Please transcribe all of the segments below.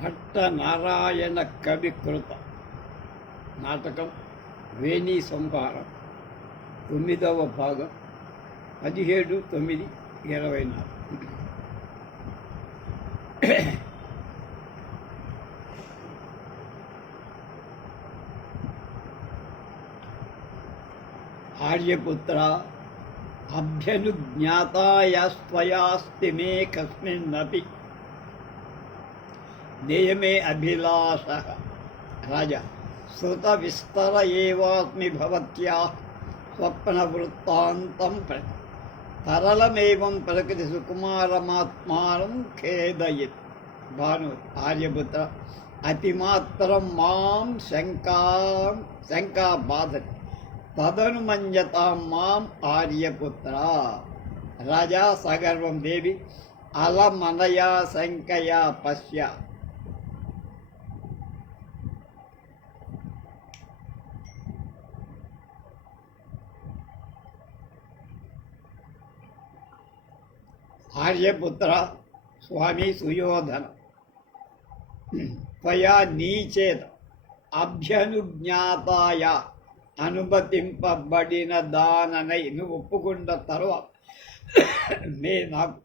భట్ట నారాయణ కవికృత నాటకం వేణి సంహారం 9వ భాగం 17/9/24. ఆర్యపుత్ర అభ్యనుజ్ఞాతాయాస్త్వయాస్తి మే కస్మిన్నపి నియమే అభిలాషః. రాజా, శ్రుత విస్తర ఏవాస్మి భవత్యాః స్వప్నవృత్తాంతం తరళమేవం ప్రకృతి సుకుమారమాత్మానం ఖేదయత్. భాను, ఆర్యపుత్ర, అతిమాత్రం మాం శంకా బాధతి తదనుమన్యతాం మాం ఆర్యపుత్ర. రాజా సగర్వం దేవి అలమనయా శంకయా పశ్య. ఆర్యపుత్ర, స్వామి సుయోధన, త్వయా నీచేత అభ్యనుజ్ఞాతాయ అనుమతింపబడిన దాననై నువ్వు ఒప్పుకున్న తర్వాత నాకు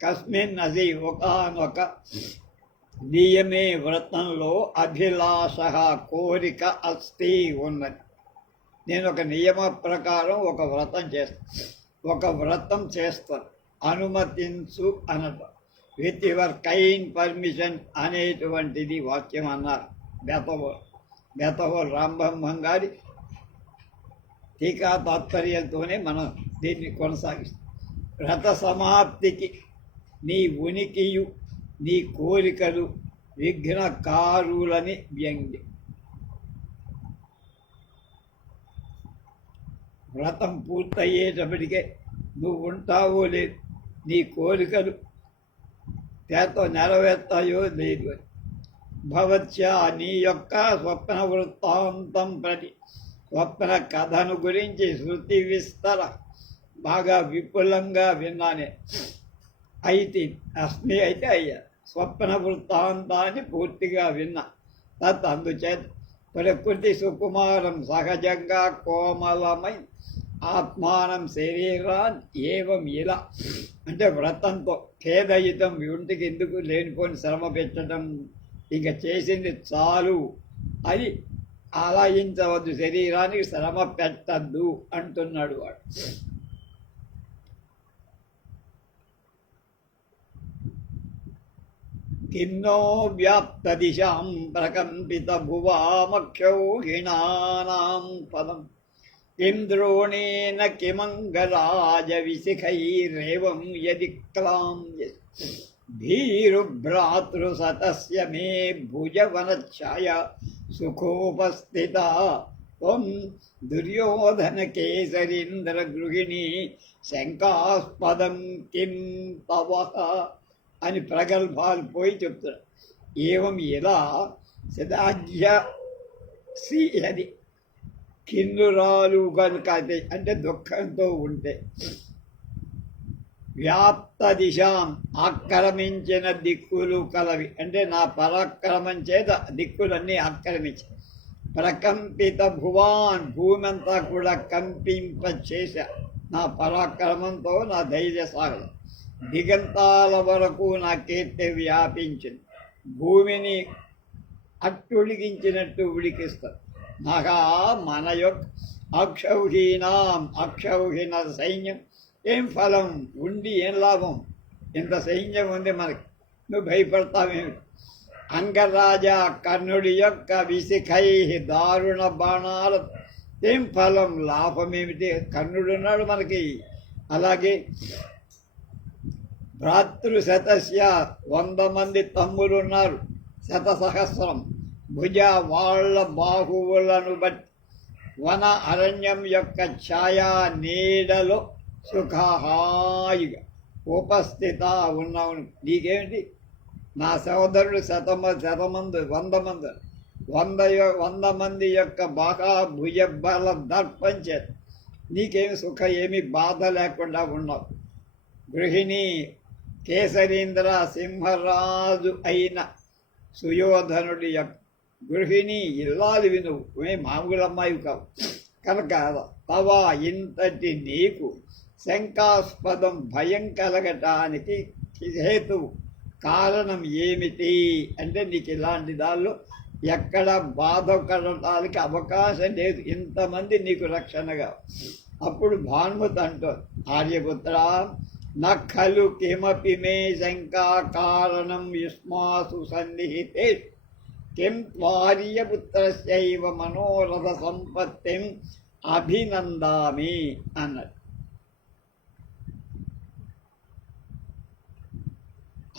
కస్మిన్ అది ఒకనొక నియమే వ్రతంలో అభిలాష కోరిక అస్తి ఉన్నది. నేను ఒక నియమ ప్రకారం ఒక వ్రతం చేస్తాను. అనుమతించు అనట. విత్ యువర్ కైండ్ పర్మిషన్ అనేటువంటిది వాక్యం అన్నారు బెతవోలు రాంబ్రహ్మం గారి టీకా తాత్పర్యంతోనే మనం దీన్ని కొనసాగిస్తాం. వ్రత సమాప్తికి నీ ఉనికియు నీ కోరికలు విఘ్నకారులని వ్యంగ్యం. వ్రతం పూర్తయ్యేటప్పటికే నువ్వు ఉంటావో లేదు, నీ కోరికలు తేతో నెరవేర్తాయో లేదు. భవత్యా నీ యొక్క స్వప్న వృత్తాంతం స్వప్న కథను గురించి శృతి విస్తర బాగా విపులంగా విన్నానే. అయితే అయ్యా స్వప్న వృత్తాంతాన్ని పూర్తిగా విన్నా. అందుచేత ప్రకృతి సుకుమారం సహజంగా కోమలమై ఆత్మానం శరీరాన్ ఏవం ఇలా అంటే వ్రతంతో ఖేదయుతం ఒంటికి ఎందుకు లేనిపోని శ్రమ పెట్టడం, ఇక చేసింది చాలు అని ఆలయించవద్దు, శరీరానికి శ్రమ పెట్టద్దు అంటున్నాడు వాడు. కిన్నో వ్యాప్త దిశాం ప్రకంపిత భువామక్షౌహిణానాం పదం ఇంద్రోణేన కిమంగరాజ విశిఖైరేవం యది క్లాం భీరుభ్రాతృసతస్య మే భుజవనఛాయ సుఖోపస్థిత త్వం దుర్యోధన కేసరీంద్ర గృహిణి శంకాస్పదం కిం తవ అని ప్రగల్భాలు పోయి చెప్తారు. ఏవం ఇలా సదాజ్య సి అది కిన్నురాలు కనుక అంటే దుఃఖంతో ఉంటే, వ్యాప్త దిశాం ఆక్రమించిన దిక్కులు కలవి అంటే నా పరాక్రమం చేత దిక్కులన్నీ ఆక్రమించి, ప్రకంపిత భువాన్ భూమి అంతా కూడా కంపింపచేసా నా పరాక్రమంతో, నా ధైర్య సాగరం. దిగంతాల వరకు నా కీర్తి వ్యాపించింది, భూమిని అట్టుడిగించినట్టు ఉడికిస్తారు. నగా మన యొక్క అక్షౌహీన సైన్యం ఏం ఫలం ఉండి ఏం లాభం? ఇంత సైన్యం ఉంది మనకి, నువ్వు భయపడతావేమిటి? అంగరాజా కర్ణుడి యొక్క విశిఖై దారుణ బాణాల ఏం ఫలం, లాభమేమిటి? కర్ణుడున్నాడు మనకి. అలాగే భ్రాతృశతస్య 100 మంది తమ్ములున్నారు, శతసహస్రం. భుజ వాళ్ళ బాహువులను బట్టి వన అరణ్యం యొక్క ఛాయా నీడలో సుఖహాయిగా ఉపస్థిత ఉన్నావు. నీకేమిటి? నా సోదరుడు 100 మంది యొక్క బాగా భుజబల దర్పం చేత నీకేమి ఏమి బాధ లేకుండా ఉన్నావు. గృహిణి కేసరీంద్ర సింహరాజు అయిన సుయోధనుడి యొక్క గృహిణి ఇల్లాలివి నువ్వు మామూలు అమ్మాయి కావు కనుక తవ ఇంతటి నీకు శంకాస్పదం భయం కలగటానికి హేతువు కారణం ఏమిటి అంటే నీకు ఇలాంటి దానిలో ఎక్కడ బాధపడటానికి అవకాశం లేదు, ఇంతమంది నీకు రక్షణగా. అప్పుడు భానుమతి అంటోంది, ఆర్యపుత్ర న ఖలు కిమపి మే శంకా కారణం యుష్మాసు సన్నిహితే కిం త్వార్యపుత్రస్యైవ మనోరథ సంపత్తిం అభినందామి అన్నది.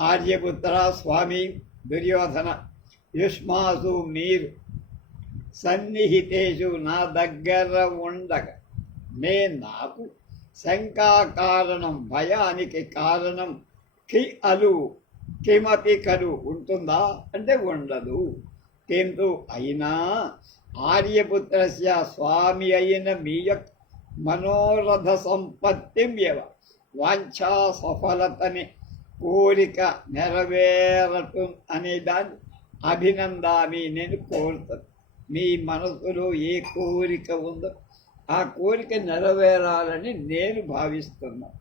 ఆర్యపుత్ర స్వామి దుర్యోధన, యుష్మాసు మీరు సన్నిహితేషు నా దగ్గర ఉండగా నాకు శంకా కారణం భయానికి కారణం కి అలు కిమపి కలు ఉంటుందా అంటే ఉండదు. కింటు అయినా ఆర్యపుత్రస్య స్వామి అయిన మీ యొక్క మనోరథ సంపత్తిం ఎవ వాంఛా సఫలతని కోరిక నెరవేరటం అనే దాన్ని అభినందామి నేను కోరుతాను. మీ మనసులో ఏ కోరిక ఉందో ఆ కోరిక నెరవేరాలని నేను భావిస్తున్నాను.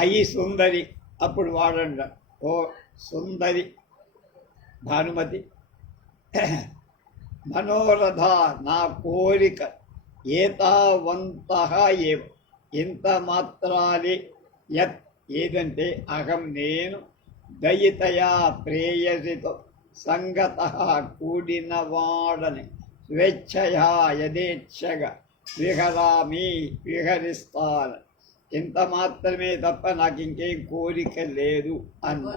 అయి సుందరి, అప్పుడు వాడండ, ఓ సుందరి భానుమతి, మనోరథ నా కోరిక ఏతావంతః ఏవ ఇంత మాత్రాలే యత్ ఏదంటే అహం నేను దయితయా ప్రేయసితో సంగతః కూడిన వాడని స్వేచ్ఛయా యథేచ్ఛగా విహరామి విహరిస్తాను, ఇంత మాత్రమే తప్ప నాకు ఇంకేం కోరిక లేదు అన్న.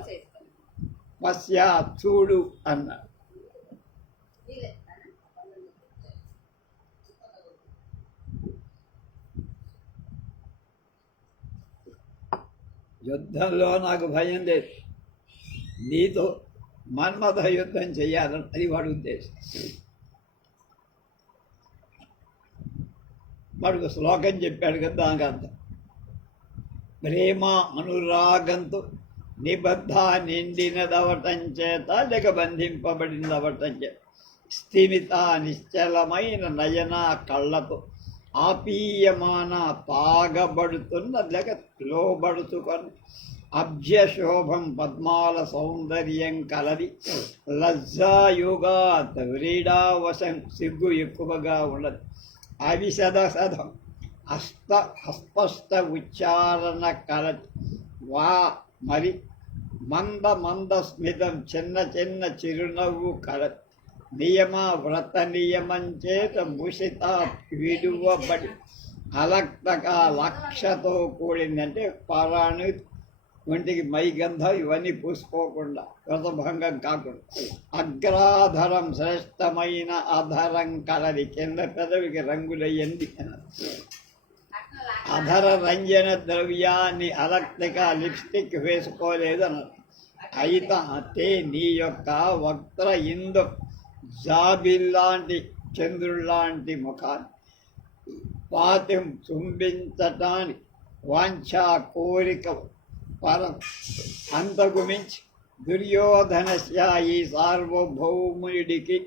పశ్యా చూడు అన్న. యుద్ధంలో నాకు భయం లేదు, నీతో మన్మథ యుద్ధం చెయ్యాలని అది వాడు ఉద్దేశం. వాడికి శ్లోకం చెప్పాడు కదా, దానికి అర్థం ప్రేమ అనురాగంతో నిబద్ధ నిండినదవటం చేత లేక బంధింపబడినదవటం చేత స్థిమిత నిశ్చలమైన నయన కళ్ళతో ఆపీయమాన తాగబడుతున్న లేక లోబడుచుకొని అభ్యశోభం పద్మాల సౌందర్యం కలది లజ్జాయుగాత్ వ్రీడావశం సిగ్గు ఎక్కువగా ఉండదు అవిశదసధం అస్పష్ట ఉచ్చారణ కలది వా మరి మంద మంద స్మితం చిన్న చిన్న చిరునవ్వు కలది నియమ వ్రత నియమం చేత ముషిత విడువబడి అలక్తగా లక్షతో కూడిందంటే పరాణి ఒంటికి మైగంధం ఇవన్నీ పూసుకోకుండా వ్రతభంగం కాకుండా అగ్రాధరం శ్రేష్టమైన అధరం కలది కింద పెదవికి రంగులయ్యింది అధర రంజన ద్రవ్యాన్ని అలక్తిగా లిప్స్టిక్ వేసుకోలేదు అన్నారు. అయితే నీ యొక్క వక్ర ఇందు జాబిల్లాంటి చంద్రుల్లాంటి ముఖాన్ని పాతిం చుంబించటానికి వాంఛా కోరిక పరం అంతకు మించి దుర్యోధనస్య ఈ సార్వభౌముడికి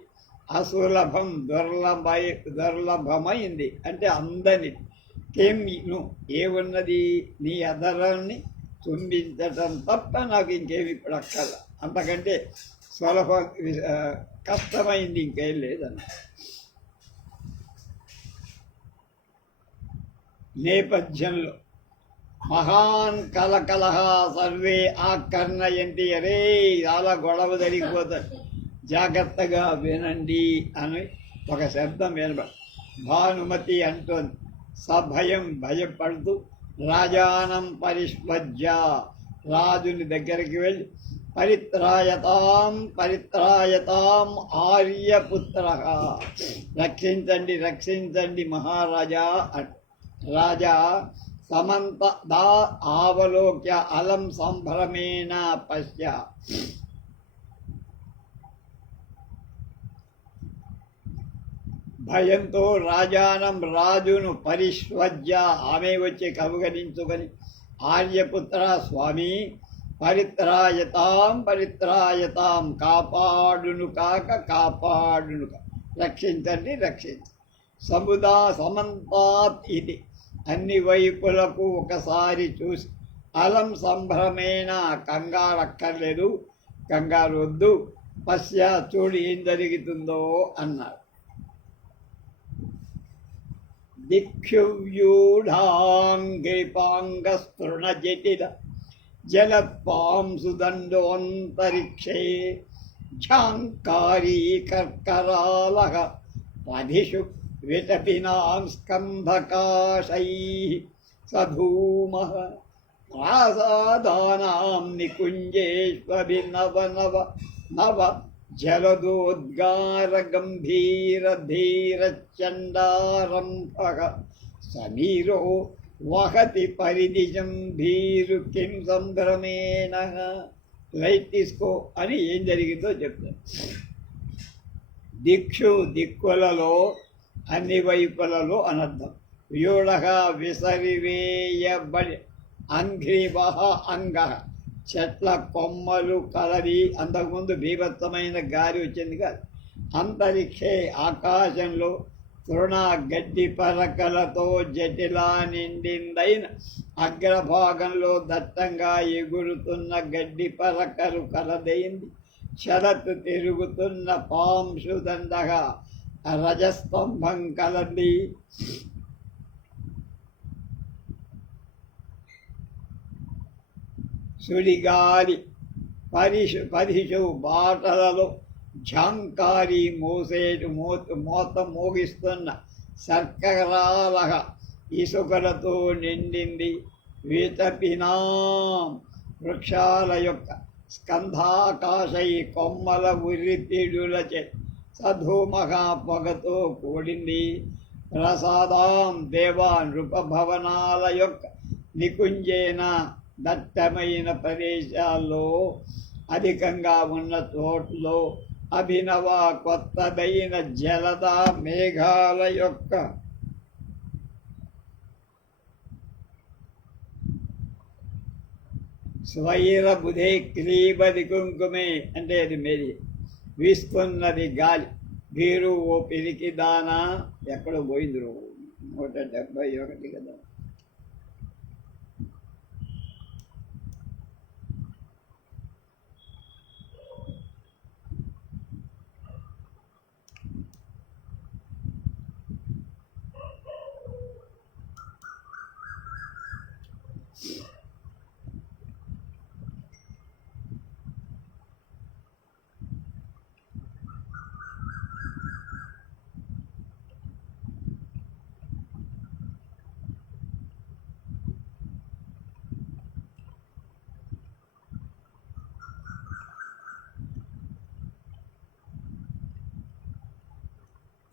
అసులభం దుర్లభమైంది అంటే అందని కేమిను ఏమున్నది నీ అధరాన్ని చుంబించటం తప్ప నాకు ఇంకేమి ఇప్పుడు అక్కర్ల, అంతకంటే సులభ కష్టమైంది ఇంకేం లేదన్న. నేపథ్యంలో మహాన్ కలకలహ సర్వే ఆకర్ణయంతి, అరే చాలా గొడవ జరిగిపోతాడు జాగ్రత్తగా వినండి అని ఒక శబ్దం వినబడి భానుమతి అంటోంది. సభయం భయపడుతూ రాజానం పరిష్వజ్య రాజుని దగ్గరికి వెళ్ళి పరిత్రాయతాం పరిత్రాయతాం ఆర్యపుత్ర రక్షించండి రక్షించండి మహారాజా. రాజా సమంత దా ఆవలోక్య అలం సంభ్రమేణ పశ్య. భయంతో రాజానం రాజును పరిష్వజ్య ఆమె వచ్చి కవుగరించుకొని ఆర్యపుత్ర స్వామి పరిత్రాయతాం కాపాడును కాక కాపాడును రక్షించండి రక్షించండి. సమంతాత్ ఇది అన్ని వైపులకు ఒకసారి చూసి అలం సంభ్రమేణ కంగారక్కర్లేదు, కంగారు వద్దు, పశ్య చూడు ఏం జరుగుతుందో అన్నారు. దిక్షువ్యూఢాంగిపాంగస్తృణ జటిల జలత్పాంసుదండోంతరిక్షే ఝాంకారీ కర్కరాలః పధిషు విటపినాం స్కంధకాశై సధూమః ప్రాసాదానాం నికుంజేష్వభినవ నవ నవ జలదోద్గార గంభీర ధీర చండారంభః సమీరో వహతి పరిదిజం భీరు కిం సంభ్రమేణ. లైట్ తీసుకో అని ఏం జరిగిందో చెప్తాను. దిక్కులలో అన్ని వైపులలో అనర్థం. వ్యూఢగా విసరివేయబడి అంఘ్రివహ అంగ చెట్ల కొమ్మలు కలవి. అంతకుముందు బీభత్సమైన గాలి వచ్చింది కాదు. అంతరిక్షే ఆకాశంలో తృణ గడ్డి పరకలతో జటిలా నిండిందైన అగ్రభాగంలో దట్టంగా ఎగురుతున్న గడ్డి పరకలు కలదైంది. శరత్ తిరుగుతున్న పాంశుదండగా రజస్తంభం కలది. సుడిగాలి పరిషు బాటలలో ఝాంకారి మోత మోగిస్తున్న సర్కరాలహ ఇసుకలతో నిండింది. వితపినాం వృక్షాల యొక్క స్కంధాకాశై కొమ్మల ఉరిపిడులచే సధూమః పొగతో కూడింది. ప్రసాదాం దేవా నృపభవనాల యొక్క నికుంజేన దట్టమైన ప్రదేశాల్లో అధికంగా ఉన్న చోట్లలో అభినవ కొత్తదైన జలద మేఘాల యొక్క స్వైర బుధే క్లీబది కుంకుమే అంటే అది మెరి వీస్తున్నది గాలి. వీరు ఓ పిరికి దానా ఎక్కడో పోయింది 171 కదా.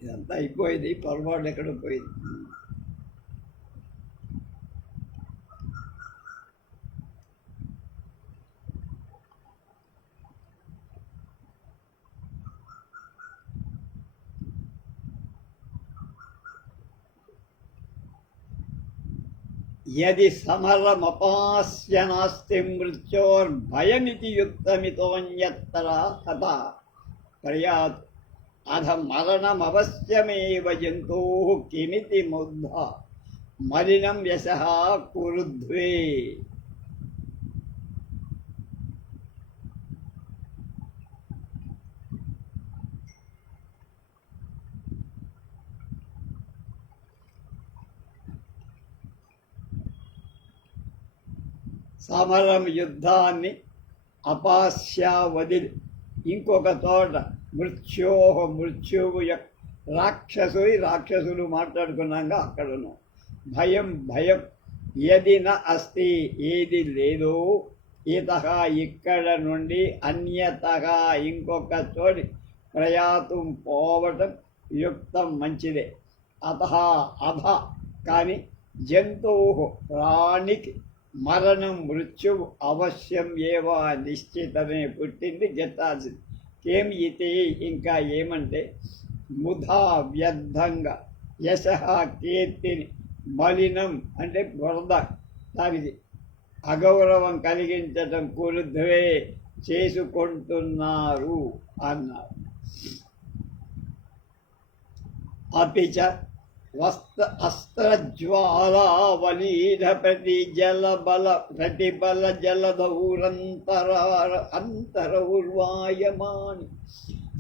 ఇదంతా అయిపోయింది, పొరపాటు ఎక్కడ పోయింది. యది సమరమపాస్య నాస్తి మృత్యోర్భయమితి యుక్తమితోన్యత్తర కథ ప్రయాత్ అధ మరణమవశ్యమేవ జంతోః కిమితి ముగ్ధ మలినం యశః కురుధ్వే. సమరం యుద్ధాన్ని అపాస్య వదిలి ఇంకొక చోట మృత్యువు రాక్షసులు మాట్లాడుకున్నాక అక్కడను భయం ఏది న అస్తి ఏది లేదు ఇతః ఇక్కడ నుండి అన్యతః ఇంకొక చోటి ప్రయాతం పోవటం యుక్తం మంచిదే. అధ కానీ జంతువు ప్రాణికి మరణం మృత్యువు అవశ్యం ఏవా నిశ్చితమే పుట్టింది గెట్టాల్సింది. ఏం ఇది ఇంకా ఏమంటే ముధా వ్యర్థంగా యశ కీర్తిని మలినం అంటే బురద దానిది అగౌరవం కలిగించటం కురుద్వే చేసుకుంటున్నారు అన్నారు. అపిచ అస్త్రజ్వాలావలీఢ ప్రతిబల జలధౌరంతరౌర్వాయమాని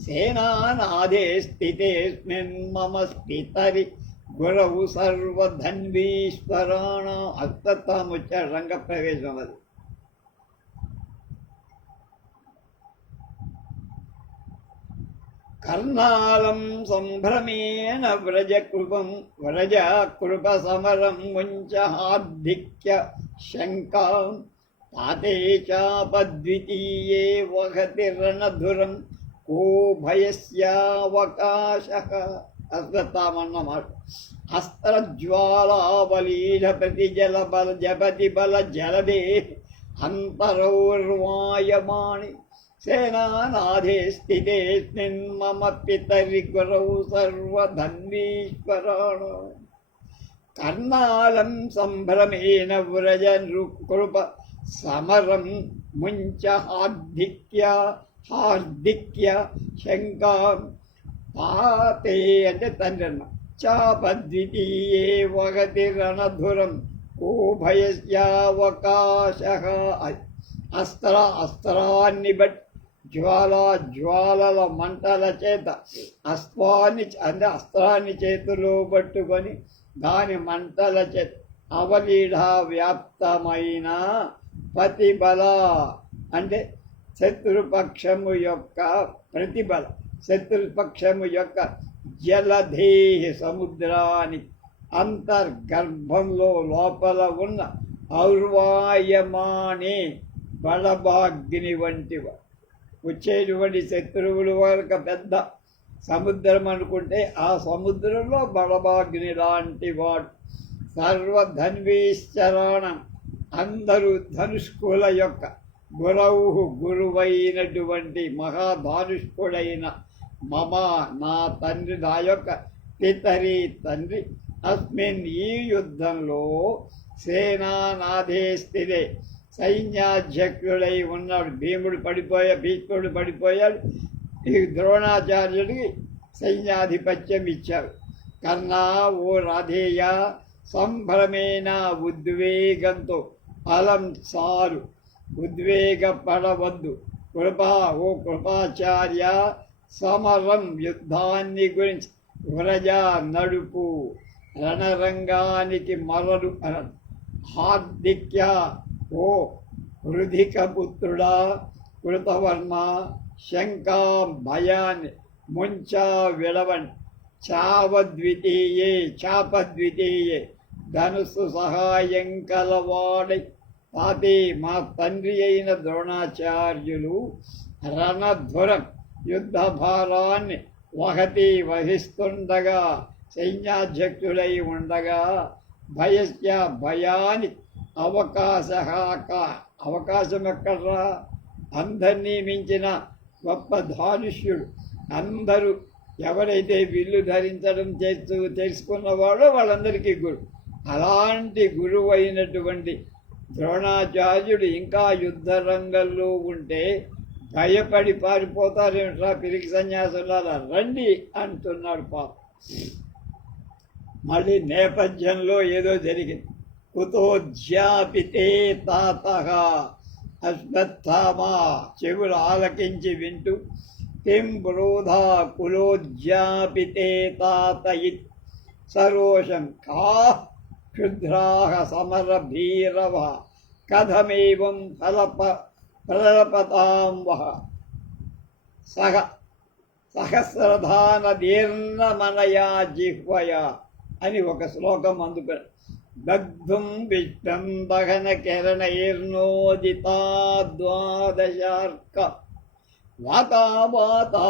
సేనానాదే స్థితేస్మిన్ మమ స్థితరి గురవు సర్వధన్వీశ్వరాణ. అత్తత్వం వచ్చాడు రంగప్రవేశం. అది కర్ణాలం సంభ్రమేణ వ్రజకృప సమరం ముంచహార్ధిక్య శంకాం తాతే చాపద్వితీయే వహతి రణధురం కో భయస్యావకాశః. అశ్వత్థామన్నమాట. అస్త్రజ్వాలావలీఢ జపతి బల జలదే అంతరౌర్వాయమాణి సేనానాదే స్థితేస్మిన్ మమ పితరి గురౌ సర్వధన్వీశ్వరాణ. కర్ణాలం సంభ్రమేణ వ్రజకృప సమరం ముంచ హార్దిక్య శంకాం పాతే అంటే తండ్రి అన్న. చాపద్వితీయే వగతి రణధురం కో భయస్యావకాశః. అస్త్రాన్ని బట్టి జ్వాలల మంటల చేత అస్త్రాన్ని చేతిలో పట్టుకొని దాని మంటల చేత అవలీఢ వ్యాప్తమైన ప్రతిబల అంటే శత్రుపక్షము యొక్క ప్రతిబల, శత్రుపక్షము యొక్క జలధేహి సముద్రానికి అంతర్గర్భంలో లోపల ఉన్న ఔర్వాయమానే బలభాగ్ని వంటి వచ్చేటువంటి శత్రువుల వరకు పెద్ద సముద్రం అనుకుంటే ఆ సముద్రంలో బలభాగ్ని లాంటి వాడు. సర్వధన్వీశ్చరణం అందరూ ధనుష్కుల యొక్క గురువైనటువంటి మహాధానుష్కుడైన మమ నా తండ్రి, నా యొక్క పితరి తండ్రి అస్మిన్ ఈ యుద్ధంలో సేనానాదే స్థితే సైన్యాధ్యక్షుడై ఉన్నాడు. భీష్ముడు పడిపోయాడు. ఈ ద్రోణాచార్యుడికి సైన్యాధిపత్యం ఇచ్చారు. కర్ణా ఓ రాధేయ సంభ్రమేణ ఉద్వేగంతో అలం సారు ఉద్వేగపడవద్దు. ఓ కృపాచార్య సమరం యుద్ధాన్ని గురించి వ్రజ నడుపు రణరంగానికి మరలు హార్దిక్య ఓ హృదిక పుత్రుడా కృతవర్మ శంకా భయాన్ని ముంచా విడవన్ చాపద్వితీయే ధనుసు సహాయం కలవాడై తాతే మా తండ్రి అయిన ద్రోణాచార్యులు రణధ్వరం యుద్ధ భారాన్ని వహిస్తుండగా సైన్యాధ్యక్షుడై ఉండగా భయానికి అవకాశం ఎక్కడ్రా? అందరినీ మించిన గొప్ప ధానుష్యుడు. అందరూ ఎవరైతే విల్లు ధరించడం తెలుసుకున్నవాడో వాళ్ళందరికీ గురు. అలాంటి గురువు అయినటువంటి ద్రోణాచార్యుడు ఇంకా యుద్ధ రంగంలో ఉంటే భయపడి పారిపోతారేమిట్రా పిరికి సన్యాసులారా రండి అంటున్నాడు పాప. మళ్ళీ నేపథ్యంలో ఏదో జరిగింది. కుతోజ్యాపితే తాతః అశ్వత్థామా చెవులు ఆలకించి వింటూ కిం బ్రోధా కులోజ్యాపితే తాత ఇత్ సరోషం కా క్షుద్రాః సమరభీరవ కథమేవం ఫలపతాం వః సహస్రధానదీర్ణమనయా జిహ్వయా అని ఒక శ్లోకం అందుకు. దగ్ధుం విష్ణం దహన కిరణైర్నోదితా ద్వాదశార్క వాతా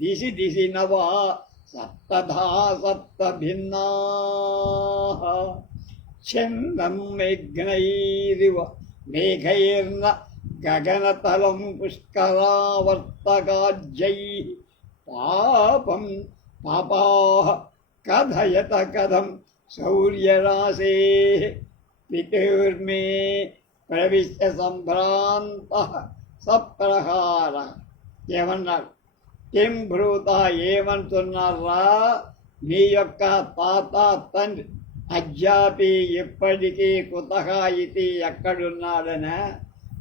దిశి నవా సప్తధా సప్త భిన్నాః ఛందం మేఘైర్న గగనతలం పుష్కరావర్తకాజ్యైః పాపాః కథయత కథం శౌర్యరాశేః పితుర్మే ప్రవిశ్య సంభ్రాంత సప్రహార. ఏమన్నాడు? కిం భ్రూత, ఏమంటున్నారా? నీ యొక్క తాత తండ్రి అజ్జాపి ఇప్పటికీ కుతహ ఇది ఎక్కడున్నాడనే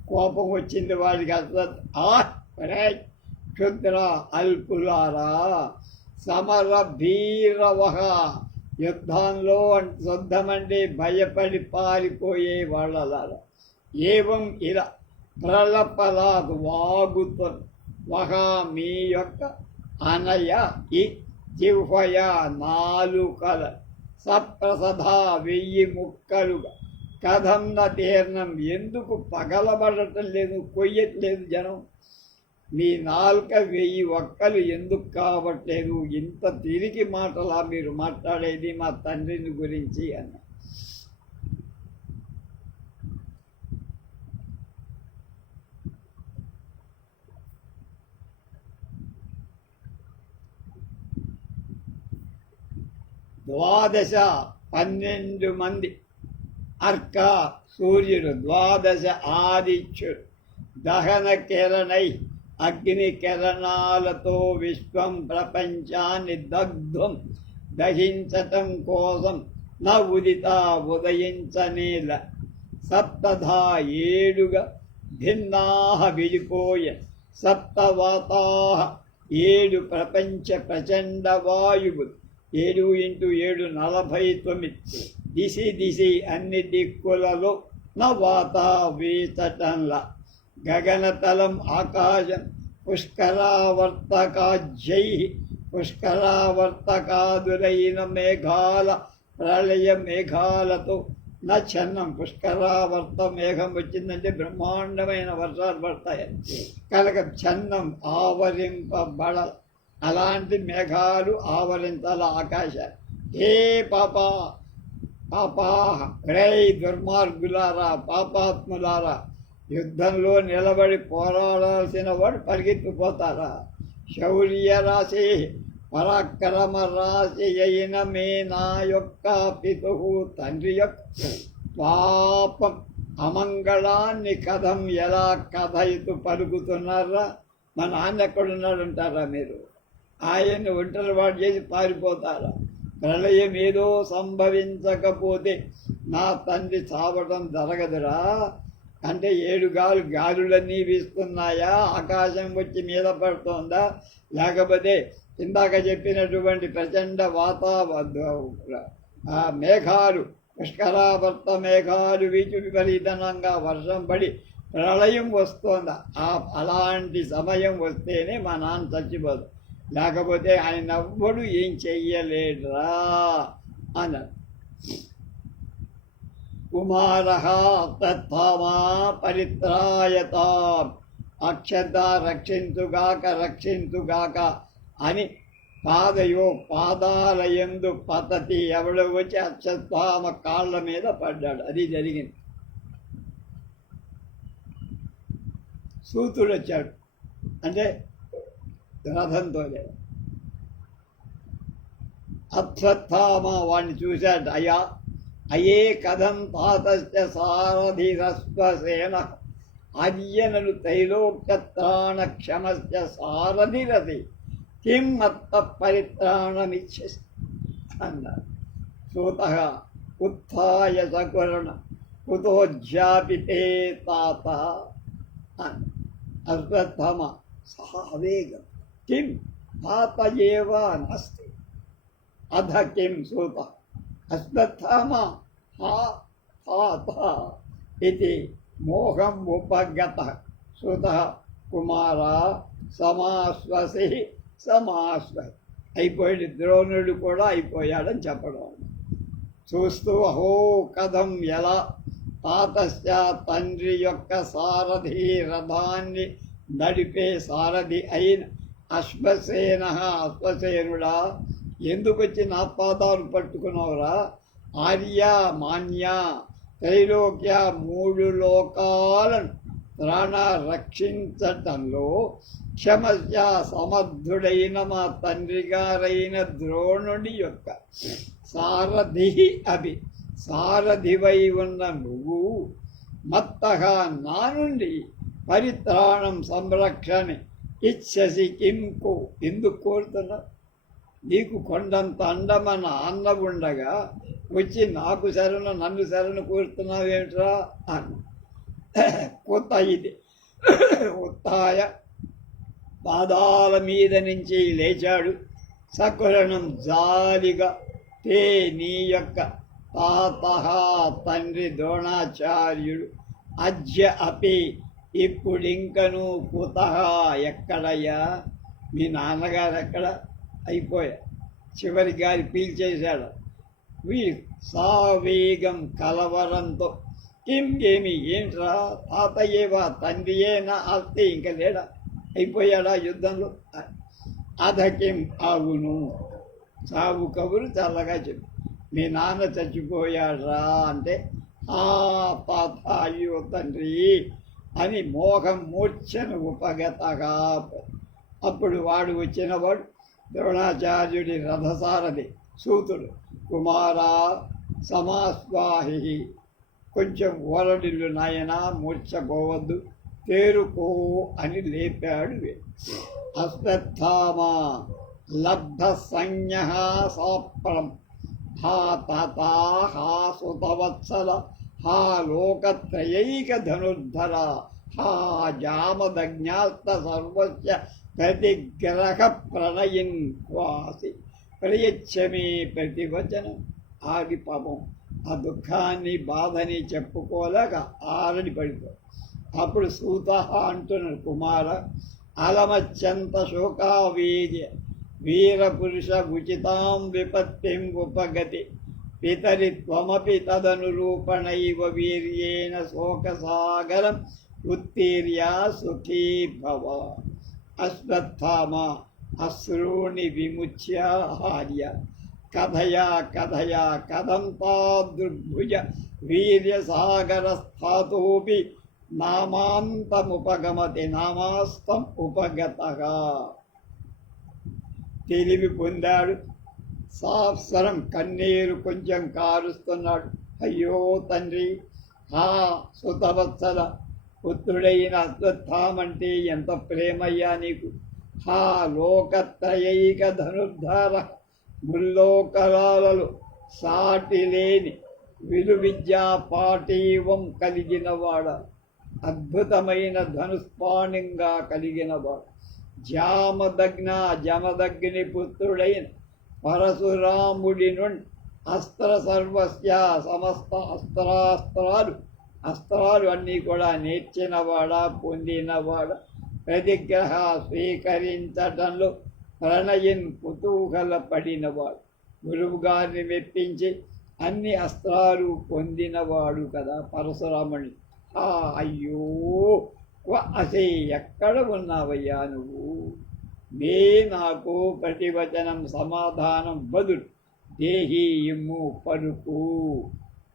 కోపం వచ్చింది వాడికి. అసలు క్షుద్ర అల్పులారా, సమర భీరవహ, యుద్ధమంటే భయపడి పారిపోయే వాళ్ళలారా. ఏవం ఇలా ప్రలపలాదు వాగుతుంది. వహా, మీ యొక్క అనయ ఈ జిహ్వయ నాలుకల సప్రసధ 1000 ముక్కలుగా. కథం న తీర్ణం, ఎందుకు పగలబడటం లేదు, కొయ్యట్లేదు జనం? మీ నాలుక 1000 ఒక్కలు ఎందుకు కావట్లేదు? ఇంత తిరిగి మాటలా మీరు మాట్లాడేది మా తండ్రిని గురించి అన్న. ద్వాదశ 12 మంది అర్క సూర్యుడు, 12 ఆదిత్యుడు, దహన కిరణై అగ్ని కిరణాలతో విశ్వం ప్రపంచాన్ని దహించటం కోసం నా ఉదయించనేల. సప్తధా 7గా భిన్నాహ విడిపోయే. సప్తవాతాహ 7 ప్రపంచ ప్రచండ వాయువులు. 7 × 7 49. దిశి అన్ని దిక్కులలో నవాత వీచటంలా. గగనతలం ఆకాశం పుష్కరావర్తకాజ్యై, పుష్కరావర్తకాదులైన మేఘాల ప్రళయ మేఘాలతో నచ్చన్నం. పుష్కరావర్త మేఘం వచ్చిందంటే బ్రహ్మాండమైన వర్షాలు పడతాయని. కనుక ఛన్నం ఆవరింపబడ, అలాంటి మేఘాలు ఆవరించాల ఆకాశాలు. ఏ పాపా రై దుర్మార్గులారా, పాపాత్ములారా, యుద్ధంలో నిలబడి పోరాడాల్సిన వాడు పరిగెత్తిపోతారా? శౌర్య రాశి పరాక్రమ రాశి అయిన మే నా యొక్క పితు, తండ్రి యొక్క పాపం అమంగళాన్ని కథం ఎలా కథయితూ పలుకుతున్నారా? మా నాన్న ఎక్కడున్నాడంటారా మీరు? ఆయన్ని ఒంటరి వాడు చేసి పారిపోతారా? ప్రళయం ఏదో సంభవించకపోతే నా తండ్రి చావడం జరగదురా. అంటే 7 గాలులన్నీ వీస్తున్నాయా? ఆకాశం వచ్చి మీద పడుతోందా? లేకపోతే ఇందాక చెప్పినటువంటి ప్రచండ మేఘాలు, పుష్కరావర్త మేఘాలు వీచు విపరీతంగా వర్షం పడి ప్రళయం వస్తోందా? అలాంటి సమయం వస్తేనే మా నాన్న చచ్చిపోదు, లేకపోతే ఆయన ఎవ్వడు ఏం చెయ్యలేడురా అన్నాడు. కుమారః తత్థామా పరిత్రాయతాం, అక్షత రక్షించుగాక అని పాదాలయందు పతతి, ఎవడో వచ్చి అక్షత్థామ కాళ్ళ మీద పడ్డాడు. అది జరిగింది. సూతుడు వచ్చాడు, అంటే రథంతో. అశ్వత్థామ వాడిని చూశాడు. అయే కథం తాతస్య సారథిరస్వసేన అర్యనలు త్రైలోక్యత్రాణ క్షమస్య సారథిరసి కిం మత్త పరిత్రాణమిచ్చసి అన్నారు. సూతః ఉత్థాయ సకుర్ణ కుతోజ్జాపితే తాత అన్న. అశ్వత్థామ సహావేగం కిం తాత ఏవ నాస్తి అధ కిం సూత అశ్వత్థామ హా తాత ఇది మోహం ఉపగత. సూతః కుమార సమాశ్వసి అయిపోయాడు. ద్రోణుడు కూడా అయిపోయాడని చెప్పడం. చూస్తూ అహో కథం ఎలా తాతస్య తండ్రి యొక్క సారథి, రథాన్ని నడిపే సారథి అయిన అశ్వసేన, అశ్వసేనుడా ఎందుకు వచ్చి నా పాదాలు పట్టుకున్నావురా? ఆర్య మాన్య త్రైలోక్య 3 లోకాలను ప్రాణ రక్షించటంలో క్షమస్య సమర్థుడైన మా తండ్రి గారైన ద్రోణుడి యొక్క సారథి అభి, సారథివై ఉన్న నువ్వు మత్తః నా నుండి పరిత్రాణం సంరక్షణ ఇచ్చసి కింకు ఎందుకు కోరుతున్నావు? నీకు కొండంత అండమన్న అన్న ఉండగా వచ్చి నాకు శరణు నన్ను శరణు కోరుతున్నావేమిట్రా అన్న. కొత్త ఇది ఉత్తాయ పాదాల మీద నుంచి లేచాడు. సకురణం జాలిగా తే నీ యొక్క తాత తండ్రి ద్రోణాచార్యుడు అద్య అపి ఇప్పుడింకను కుత ఎక్కడయ్యా మీ నాన్నగారు ఎక్కడ? అయిపోయా, చివరి గారి పీల్చేశాడు. వీడు సావేగం కలవరంతో ఏమి ఏంట్రా తాతయ్యేవా తండ్రియేనా ఆస్తి ఇంకా లేడా? అయిపోయాడా యుద్ధంలో? అధకిం అవును. చావు కబురు చల్లగా చెప్పు. మీ నాన్న చచ్చిపోయాడ్రా అంటే తాత అయ్యో తండ్రి అని మోహం మూర్ఛను ఉపగతగా. అప్పుడు వాడు వచ్చినవాడు ద్రోణాచార్యుడి రథసారథి సూతుడు. కుమారా సమాస్వాహి, కొంచెం ఓరడిల్లు నాయన, మూర్ఛపోవద్దు, తేరుకో అని లేపాడు. అశ్వత్థామ లబ్ధ సంజ్ఞ సాప్రం హా తాత హా సుతవత్సల హా లోకత్రయైక ధనుర్ధర హా జామదజ్ఞాస్త సర్వస్య ప్రతిగ్రహ ప్రణయిన్ క్వాసి ప్రయచ్చమే ప్రతివచనం. ఆగి పాపం ఆ దుఃఖాన్ని బాధని చెప్పుకోలేక ఆరడి పడిపో. అప్పుడు సూత అంటున్నాడు, కుమార అలమత్యంత శోకావీర్య వీరపురుష ఉచితాం విపత్తిం ఉపగతి పితరి త్వమపి తదనురూపణైవ వీర్యేణ శోకసాగరం ఉత్తీర్య సుఖీ భవ. అశ్వత్థామ అశ్రూణి విముచ్య హార్య కథయా కథయా కథం తాదృగ్భుజ వీర్యసాగరస్థాతోపి నామాంతముపగమతి నామాస్తం ఉపగతగా. తెలివి పొందాడు. సాఫ్సరం కన్నీరు కొంచెం కారుస్తున్నాడు. అయ్యో తండ్రి, హా సుతవత్సల పుత్రుడైన అశ్వత్థామంటే ఎంత ప్రేమయ్యా నీకు. హా లోకత్రయైక ధనుర్ధార, ముల్లోకరాలలో సాటి లేని విలువిద్యా పాఠీవం కలిగినవాడ, అద్భుతమైన ధనుస్పాణింగా కలిగినవాడు. జమదగ్ని పుత్రుడైన పరశురాముడి నుండి అస్త్ర సర్వస్య సమస్త అస్త్రాలు అన్నీ కూడా నేర్చినవాడా, పొందినవాడా. ప్రతిగ్రహ స్వీకరించడంలో ప్రణయిన్ కుతూహల పడినవాడు. గురువు గారిని మెప్పించి అన్ని అస్త్రాలు పొందినవాడు కదా పరశురాముడి. అయ్యో అసే ఎక్కడ ఉన్నావయ్యా నువ్వు? మే నాకు ప్రతివచనం సమాధానం బదులు దేహి ఇమ్ము పలుకు,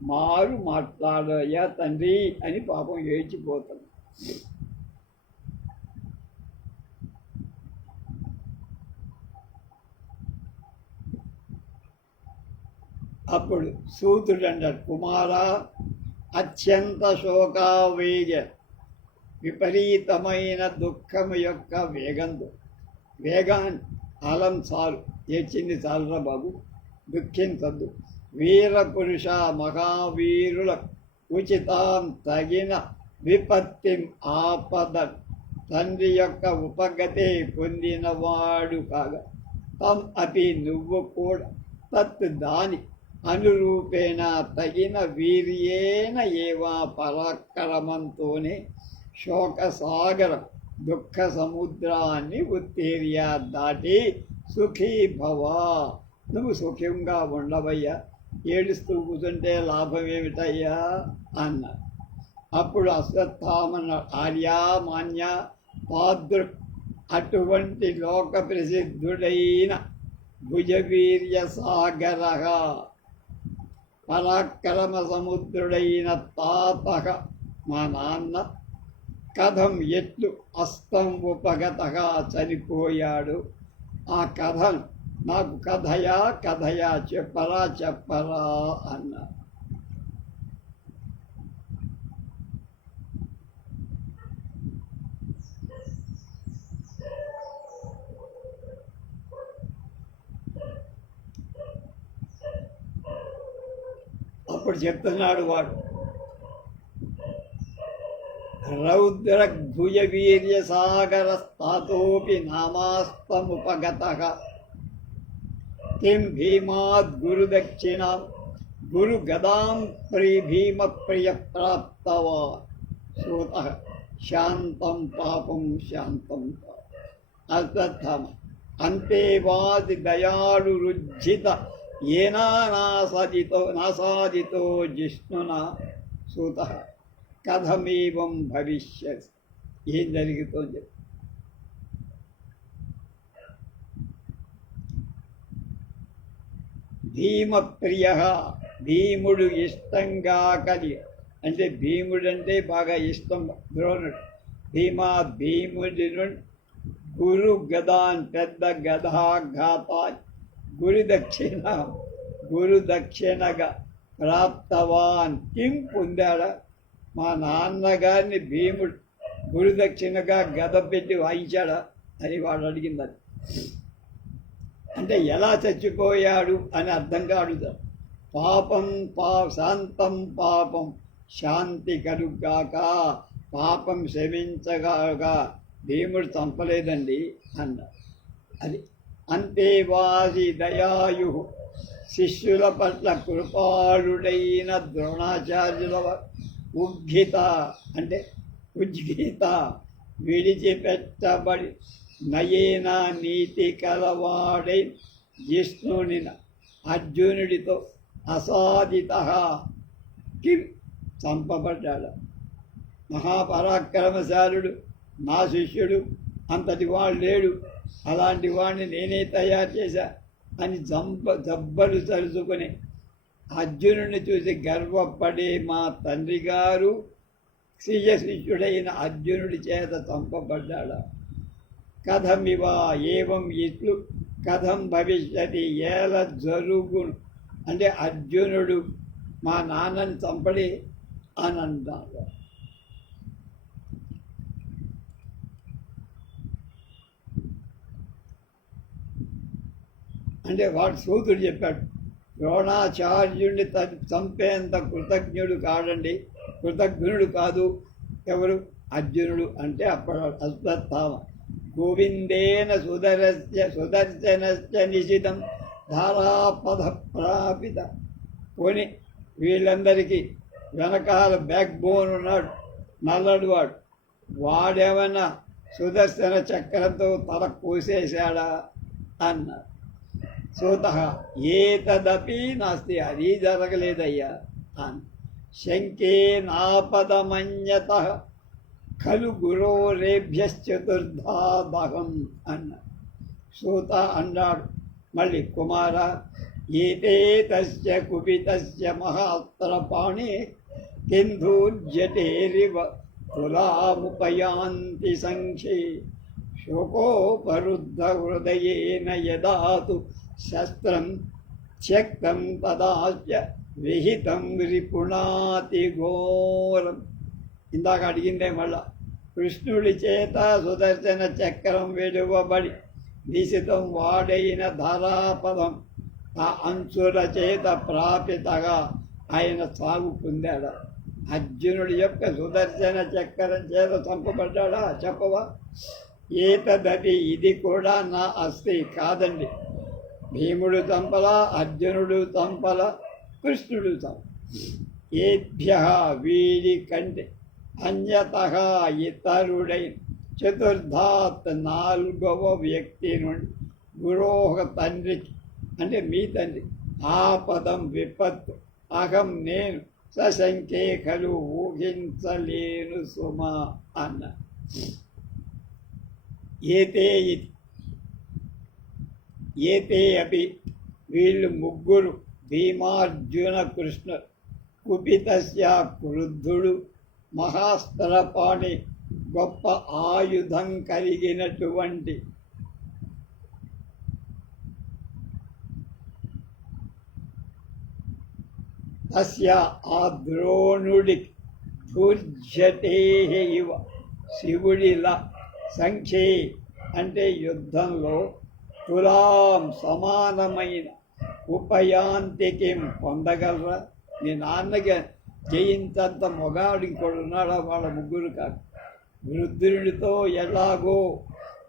మారు మాట్లాడయ్యా తండ్రి అని పాపం ఏడ్చిపోతాడు. అప్పుడు సూతుడు అన్నాడు, కుమారా అత్యంత శోకావేగ విపరీతమైన దుఃఖము యొక్క వేగాన్ని అలం చాలు, ఏడ్చింది చాలురా బాబు, దుఃఖించద్దు. వీరపురుష మహావీరుల ఉచితాం తగిన విపత్తిం ఆపద, తండ్రి యొక్క ఉపగతే పొందినవాడు కాగా, తం అపి నువ్వు కూడా తత్ దాని అనురూపేణ తగిన వీర్యేన ఏవా పరాక్రమంతోనే శోకసాగరం దుఃఖ సముద్రాన్ని ఉత్తీర్య దాటి సుఖీ భవ, నువ్వు సుఖంగా ఉండవయ్యా, ఏడుస్తూ కూర్చుంటే లాభం ఏమిటయ్యా అన్నారు. అప్పుడు అశ్వత్థామన ఆర్యా మాన్య పాదృక్, అటువంటి లోక ప్రసిద్ధుడైన భుజవీర్య సాగర పరాక్రమ సముద్రుడైన తాత మా నాన్న కథం ఎట్లు అస్తం ఉపగతగా చనిపోయాడు, ఆ కథను నాకు కథయా చెప్పరా అన్నారు. అప్పుడు చెప్తున్నాడు వాడు, రౌద్రగ్భుజ వీర్య సాగరస్తాతోపి నామాస్తముపగతః కిం భీమాద్ గురుదక్షిణాం గురు గదాం భీమ ప్రియ ప్రాప్తవా శ్రోతః శాంతం పాపం శాంతం అశ్వత్థామ అంతేవాది దయాళు రుజ్జిత ఏనా నాసాదితో జిష్ణునా సూతః కథమేవం భవిష్యత్. ఏం జరుగుతుంది? భీమప్రియ, భీముడు ఇష్టంగా అంటే భీముడు అంటే బాగా ఇష్టం ద్రోణుడు. భీముడి గురు గదాన్ పెద్ద గదాఘాత గురు దక్షిణగా ప్రాప్తవాన్ కిం పొందాడా? మా నాన్నగారిని భీముడు గురుదక్షిణగా గద పెట్టి వాయించాడా అని వాడు అడిగిందని. అంటే ఎలా చచ్చిపోయాడు అని అర్థంగా అడుగుతాడు. పాపం శాంతం పాపం శాంతి కలుగాక, పాపం శమించగాక భీముడు చంపలేదండి అన్నాడు. అది అంతేవాసి దయాయు, శిష్యుల పట్ల కృపాళుడైన ద్రోణాచార్యుల ఉద్గీత అంటే ఉజ్గీత విడిచిపెట్టబడి నయేన నీతి కలవాడై జిష్ణుని అర్జునుడితో అసాదిత కిం చంపబడ్డాడు. మహాపరాక్రమశాలుడు నా శిష్యుడు, అంతటి వాడు లేడు, అలాంటి వాడిని నేనే తయారు చేశా అని జబ్బలు తలుచుకుని అర్జునుడిని చూసి గర్వపడే మా తండ్రి గారు శిష్యుడైన అర్జునుడి చేత చంపబడ్డాడు. కథమివ ఏవం ఇట్లు కథం భవిష్యతి ఏల జరుగును అంటే అర్జునుడు మా నాన్నని చంపడే అని అంటాడు. అంటే వాడు సూతుడు చెప్పాడు, ద్రోణాచార్యుడిని చంపేంత కృతజ్ఞుడు కాదు ఎవరు? అర్జునుడు. అంటే అప్పుడు అశ్వత్థామ గోవిందేన సుదర్శనస్య నిశితం ధారాపథ ప్రాపిత. పోని వీళ్ళందరికీ వెనకాల బ్యాక్ బోన్ ఉన్నాడు, నల్లడు వాడు. వాడేమన్నా సుదర్శన చక్రంతో తల కోసేశాడా అన్నాడు. సూతః ఏతదపి నాస్తి, అది జరగలేదయ్యా అని. శంకే నాపదమన్యతః ఖలు గురోరేభ్యశ్చతుర్ధా దహం అన్న. సూత అన్నాడు మళ్ళీ, కుమార ఏతే తస్య కుపితస్య మహాస్త్రపాణి కింధూర్జటేరివ కులాముపయాంతి సంఖ్యే శోకోపరుద్ధ హృదయేన యదాతు శస్త్రం త్యక్తం తదాస్య విహితం రిపుణాతి ఘోరం. ఇందాక అడిగిందే మళ్ళా, కృష్ణుడి చేత సుదర్శన చక్రం వెలువబడి నిశితం వాడైన ధారాపదం ఆ అంచుల చేత ప్రాపితగా ఆయన సాగు పొందాడా? అర్జునుడి యొక్క సుదర్శన చక్రం చేత చంపబడ్డాడా? చెప్పవా? ఏతదపి ఇది కూడా నా అస్తి కాదండి. భీముడు చంపల, అర్జునుడు చంపల, కృష్ణుడు చంప. ఏభ్య వీడి కంటే అన్యతః ఇతరుడైన చతుర్థాత్ నాలుగవ వ్యక్తి నుండి గురోహ తండ్రికి అంటే మీ తండ్రి ఆపదం విపత్తు అహం నేను సశంకే ఖలు ఊహించలేను సుమా అన్న. ఏతే అపి వీళ్ళు ముగ్గురు భీమార్జున కృష్ణ కుపితస్య క్రుద్ధుడు మహాస్త్రపాణి గొప్ప ఆయుధం కలిగినటువంటి తస్య ఆ ద్రోణుడి ధూర్జటే ఇవ శివుడిలా సంఖ్యే అంటే యుద్ధంలో తులాం సమానమైన ఉపయాంతికి పొందగలరా? మీ నాన్నకి జయించంత మొగాడు ఇంకోడు ఉన్నాడా? వాళ్ళ ముగ్గురు కాదు. రుద్రుడితో ఎలాగో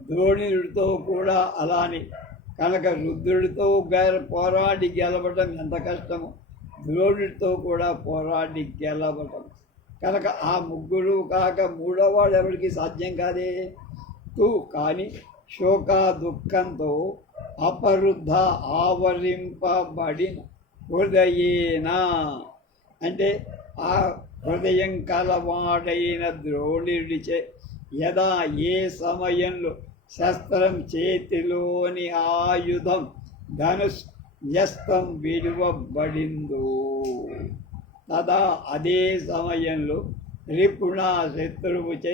ద్రోణుడితో కూడా అలానే. కనుక రుద్రుడితో పోరాడి గెలవడం ఎంత కష్టమో, ద్రోణుడితో కూడా పోరాడి గెలవడం. కనుక ఆ ముగ్గురు కాక మూడోవాడు ఎవరికి సాధ్యం కాదే. కానీ శోక దుఃఖంతో అపరుద్ధ ఆవరింపబడిన హృదయేన అంటే ఆ హృదయం కలవాడైన ద్రోణుడిచే యదా ఏ సమయంలో శస్త్రం చేతిలోని ఆయుధం ధనుష్ న్యస్తం విడువబడిందో తదా అదే సమయంలో రిపుణ శత్రువుచే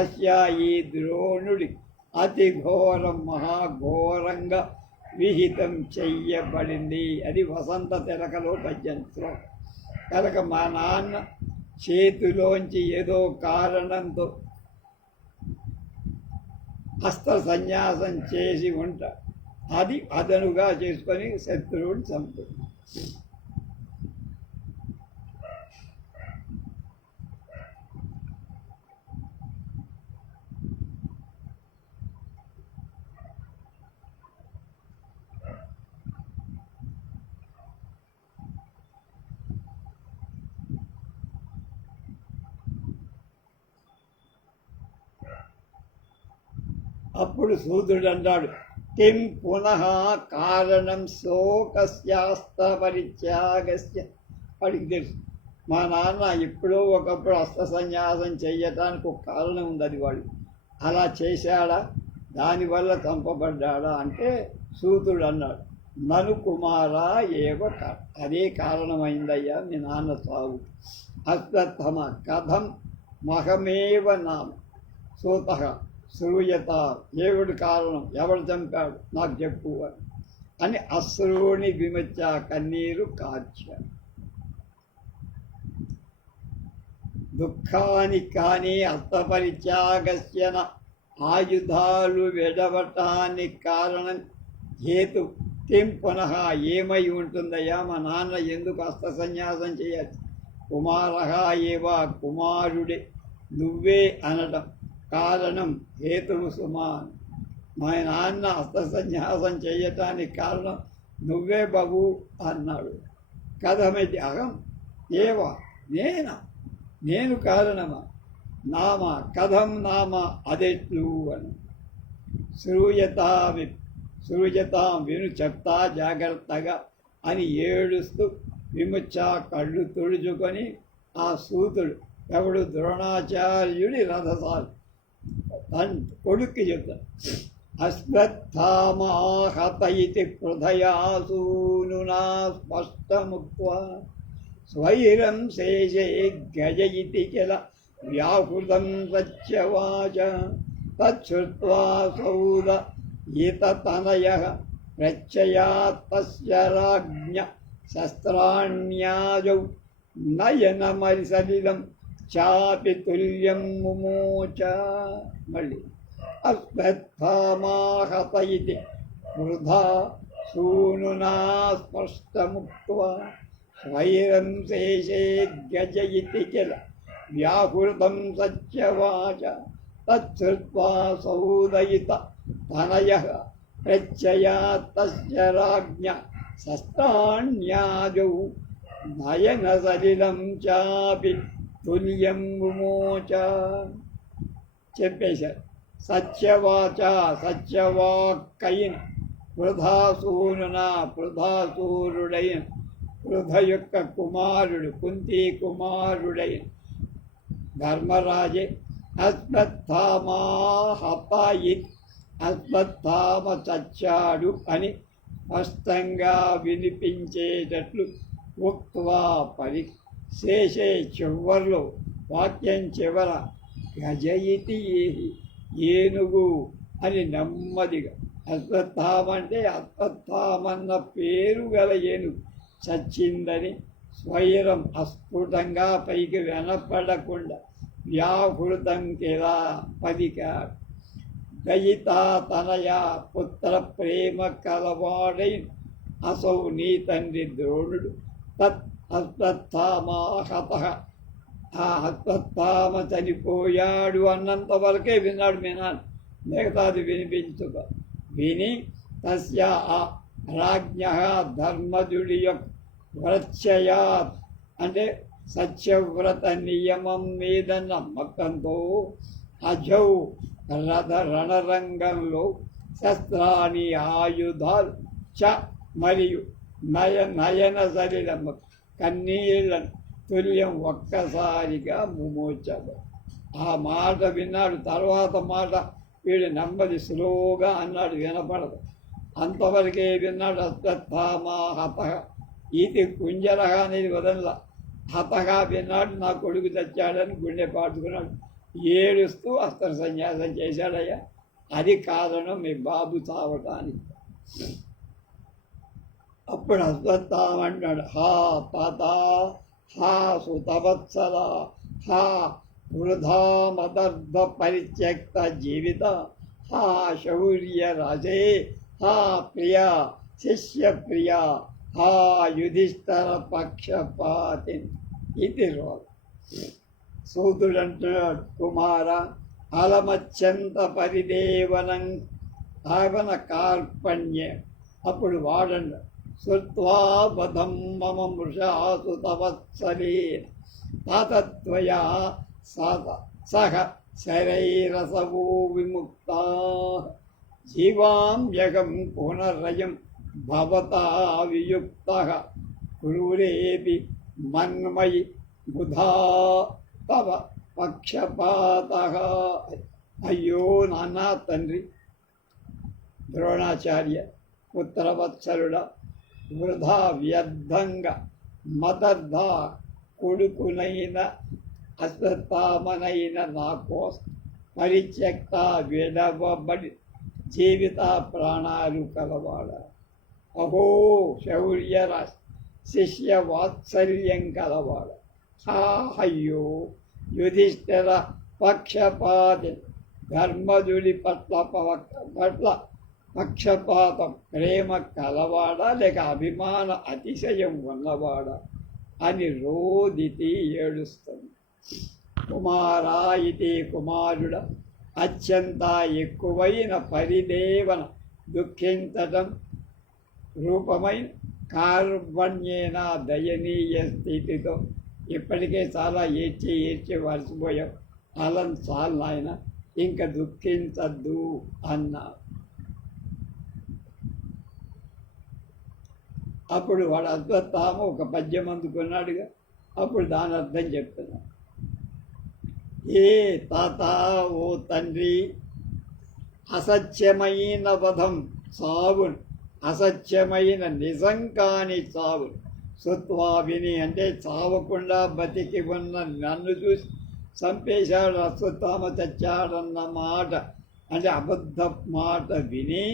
అస్య ఈ ద్రోణుడి అతి ఘోరం మహాఘోరంగా విహితం చెయ్యబడింది. అది వసంత తిలకలో పద్యంలో. కనుక మా నాన్న చేతిలోంచి ఏదో కారణంతో అస్త్ర సన్యాసం చేసి ఉంటా, అది అదనుగా చేసుకొని శత్రువుని చంపుతుంది. అప్పుడు సూర్యుడు అన్నాడు, కిం పునః కారణం శోకస్యాస్త పరిత్యాగస్య. వాడికి తెలుసు మా నాన్న ఎప్పుడో ఒకప్పుడు అస్త్ర సన్యాసం చెయ్యటానికి ఒక కారణం ఉంది. అది వాడు అలా చేశాడా, దానివల్ల చంపబడ్డాడా అంటే సూతుడు అన్నాడు, నను కుమారా ఏవ అదే కారణమైందయ్యా మీ నాన్న సాగు. అశ్వత్థమ కథం మహమేవ నామ సూత శ్రూయత. దేవుడి కారణం, ఎవడు చంపాడు నాకు చెప్పు అని అశ్రువుని విమచ్చ కన్నీరు కార్చాడు. దుఃఖాని కానీ అర్థపరిత్యాగస్యన ఆయుధాలు విడవటానికి కారణం హేతు కిం పునః ఏమై ఉంటుందయ్యా మా నాన్న ఎందుకు అస్త్ర సన్యాసం చేయచ్చు. కుమారః ఏవ కుమారుడే నువ్వే అనడం కారణం హేతువు సుమాన్. మా నాన్న అస్త్ర సన్యాసం చేయటానికి కారణం నువ్వే బాబు అన్నాడు. కథమితి అహం ఏవ నేను కారణమా? నామ కథం నామ అదెట్లు అని. శ్రూయతాం విను చెప్తా జాగ్రత్తగా అని ఏడుస్తూ విముచ్చ కళ్ళు తుడుచుకొని ఆ సూతుడు ఎవడు ద్రోణాచార్యుడి రథసాలు కొడుక్కి చెప్తాడు. అశ్వత్థామహత ఇతి హృదయాసూనునా స్పష్టముక్త్వా స్వైరం శేషే గజ ఇతి కిల వ్యాహృతం సత్యవాచ తచ్చుత్వా సౌద ఈతతనయః ప్రచ్చయాత్ తస్య రాజ్ఞ శస్త్రాణ్యాజౌ నయనమరిసలిలం చాపి తుల్యం ముమోచ. మళ్ళీ అశ్వత్థామహత ఇతి వృధా సూనునా స్పష్టముక్త్వా స్వైరం శేషే గజ ఇతి కిల వ్యాహృతం సత్యవాచ తచ్చుత్వా సౌదయిత తనయః ప్రచ్చయాత్ తస్య రాజ్ఞ శస్త్రాణ్యాజౌ నయనసలిలం చాపి తుల్యం ముమోచ. చెప్పేశారు. సత్యవాచ సత్యవాక్కైన వృధాసూరుడైన వృధ యొక్క కుమారుడు కుంతి కుమారుడైన ధర్మరాజే అశ్వత్థామ చచ్చాడు అని స్పష్టంగా వినిపించేటట్లు ఉక్త్వా శేషే చివర్లో వాక్యం చివర గజయితి ఏనుగు అని నెమ్మదిగా. అశ్వత్థామ అంటే అశ్వత్థామన్న పేరు గల ఏనుగు చచ్చిందని స్వైరం అస్ఫుటంగా పైకి వినపడకుండా వ్యాహృతం కిలా పలికాడు. దయితా తనయ పుత్ర ప్రేమ కలవాడైన అసౌ నీ తండ్రి ద్రోణుడు తత్ అశ్వత్థామా హతః. ఆ అశ్వత్థామ చనిపోయాడు అన్నంత వరకే విన్నాడు మీ నాన్న, మిగతాది వినిపించుక. విని తస్య ఆ రాజ్ఞ ధర్మజుడి యొక్క వ్రత్యయాత్ అంటే సత్యవ్రత నియమం మీద నమ్మకంతో అజౌ రణరంగంలో శస్త్రాన్ని ఆయుధాలు చ మరియు నయన సలిలము కన్నీళ్లను తుల్యం ఒక్కసారిగా ముమోచాడు. ఆ మాట విన్నాడు. తర్వాత మాట వీడు నెమ్మది స్లోగా అన్నాడు, వినపడదు. అంతవరకే విన్నాడు. అశ్వత్థామా హతః ఇది కుంజరహ అనేది వదల హతగా విన్నాడు. నా కొడుకు తెచ్చాడని గుండె పాటుకున్నాడు. ఏడుస్తూ అస్త్ర సన్యాసం చేశాడయ్యా. అది కారణం మీ బాబు చావటానికి. అప్పుడు అశ్వత్థామ అంటాడు, హా తాత, హా సుతవత్సల, హా వృధా మదర్ధ పరిత్యక్త జీవిత, హా శౌర్య రాజే, హా ప్రియ శిష్య ప్రియ, హా యుధిష్ఠర పక్షపాతి. ఇది రోజు సూతుడంటున్నాడు, కుమార అలమత్యంత పరిదేవనం ఆవన కార్పణ్య. అప్పుడు వాడండు, శ్రుత్వా వధం మమ మృషాసు తవత్సలే తాతత్వయా సహ శరైరసవో విముక్తా జీవామ్యగం పునరయం భవతా వియుక్తః క్రూరేపి మన్మయి బుధా తవ పక్షపాతః. అయ్యో నాన్న తండ్రి ద్రోణాచార్య, పుత్రవత్సలుడ, వృధా వ్యర్థంగా మదర్ధ కొడుకునైన అశ్వత్థామనైన నా కోసం పరిత్యక్త విడవబడి జీవిత ప్రాణాలు కలవాడ. అహో శౌర్యర శిష్య వాత్సల్యం కలవాడ. అయ్యో యుధిష్ఠిర పక్షపాతి, ధర్మజుడి పట్ల పక్షపాతం ప్రేమ కలవాడా లేక అభిమాన అతిశయం ఉన్నవాడా అని రోదితి ఏడుస్తుంది. కుమారా ఇది కుమారుడ అత్యంత ఎక్కువైన పరిదేవన దుఃఖించటం రూపమైన కార్పణ్యేన దయనీయ స్థితితో ఇప్పటికే చాలా ఏడ్చి వలసిపోయావు. అలా చాలు నాయన, ఇంకా దుఃఖించద్దు అన్నారు. అప్పుడు వాడు అశ్వత్థామ ఒక పద్యం అందుకున్నాడుగా. అప్పుడు దాని అర్థం చెప్తున్నాడు. ఏ తాత, ఓ తండ్రి, అసత్యమైన వధం చావును, అసత్యమైన నిజం కాని చావు సుత్వా విని అంటే చావకుండా బతికి ఉన్న నన్ను చూసి చంపేశాడు, అశ్వత్థామ చచ్చాడన్న మాట అంటే అబద్ధ మాట విని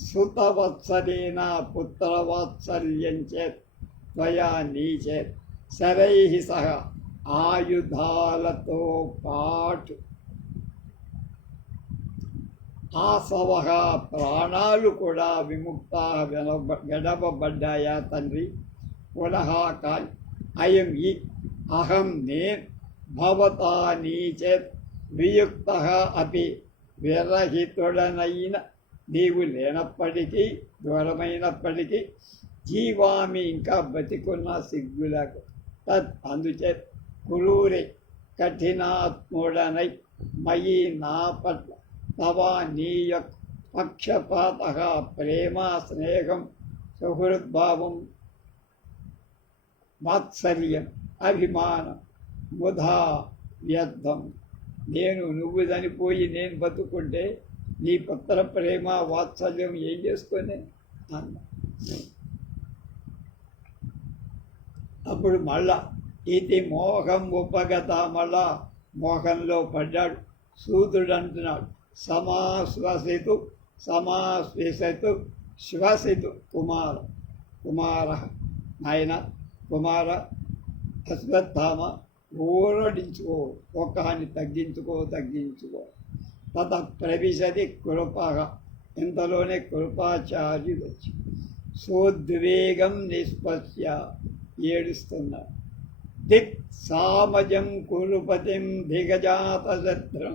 సుతవత్సలేన పుత్రవాత్సల్యం చేత్ త్వయా నీచేత్ శరై సహ ఆయుధాలతో పాటు ఆసవ ప్రాణాలు కూడా విముక్త విడవబడ్డాయా తండ్రి. పునః కాల్ అయం ఈ అహం నేను భవతా నీచేత్ వియుక్త అపి విరహితుడనైన నీవు లేనప్పటికీ దూరమైనప్పటికీ జీవామి ఇంకా బతికున్న సిగ్గులకు తత్ అందుచేత్ క్రూరే కఠినాత్ముడనై మయి నా పట్ల తవా నీ యొక్క పక్షపాత ప్రేమ స్నేహం సుహృద్భావం వాత్సల్యం అభిమానం ముధా వ్యర్థం. నువ్వు చనిపోయి నేను బతుకుంటే నీ పుత్ర ప్రేమ వాత్సల్యం ఏం చేసుకొని అన్న. అప్పుడు మళ్ళా ఇది మోహం ఉపగత, మళ్ళా మోహంలో పడ్డాడు. సూతుడు అంటున్నాడు, సమాశ్వసితు శ్వసితు కుమార నాయన కుమార అశ్వత్థామ, ఊరడించుకో, ఒక్కహాన్ని తగ్గించుకో. తత ప్రవిశతి కృప, ఇంతలోనే కృపాచార్యుడు వచ్చి సోద్వేగం నిష్పత్య ఏడుస్తున్నారు. దిక్ సామజం కురుపతిం దిగజాత శత్రం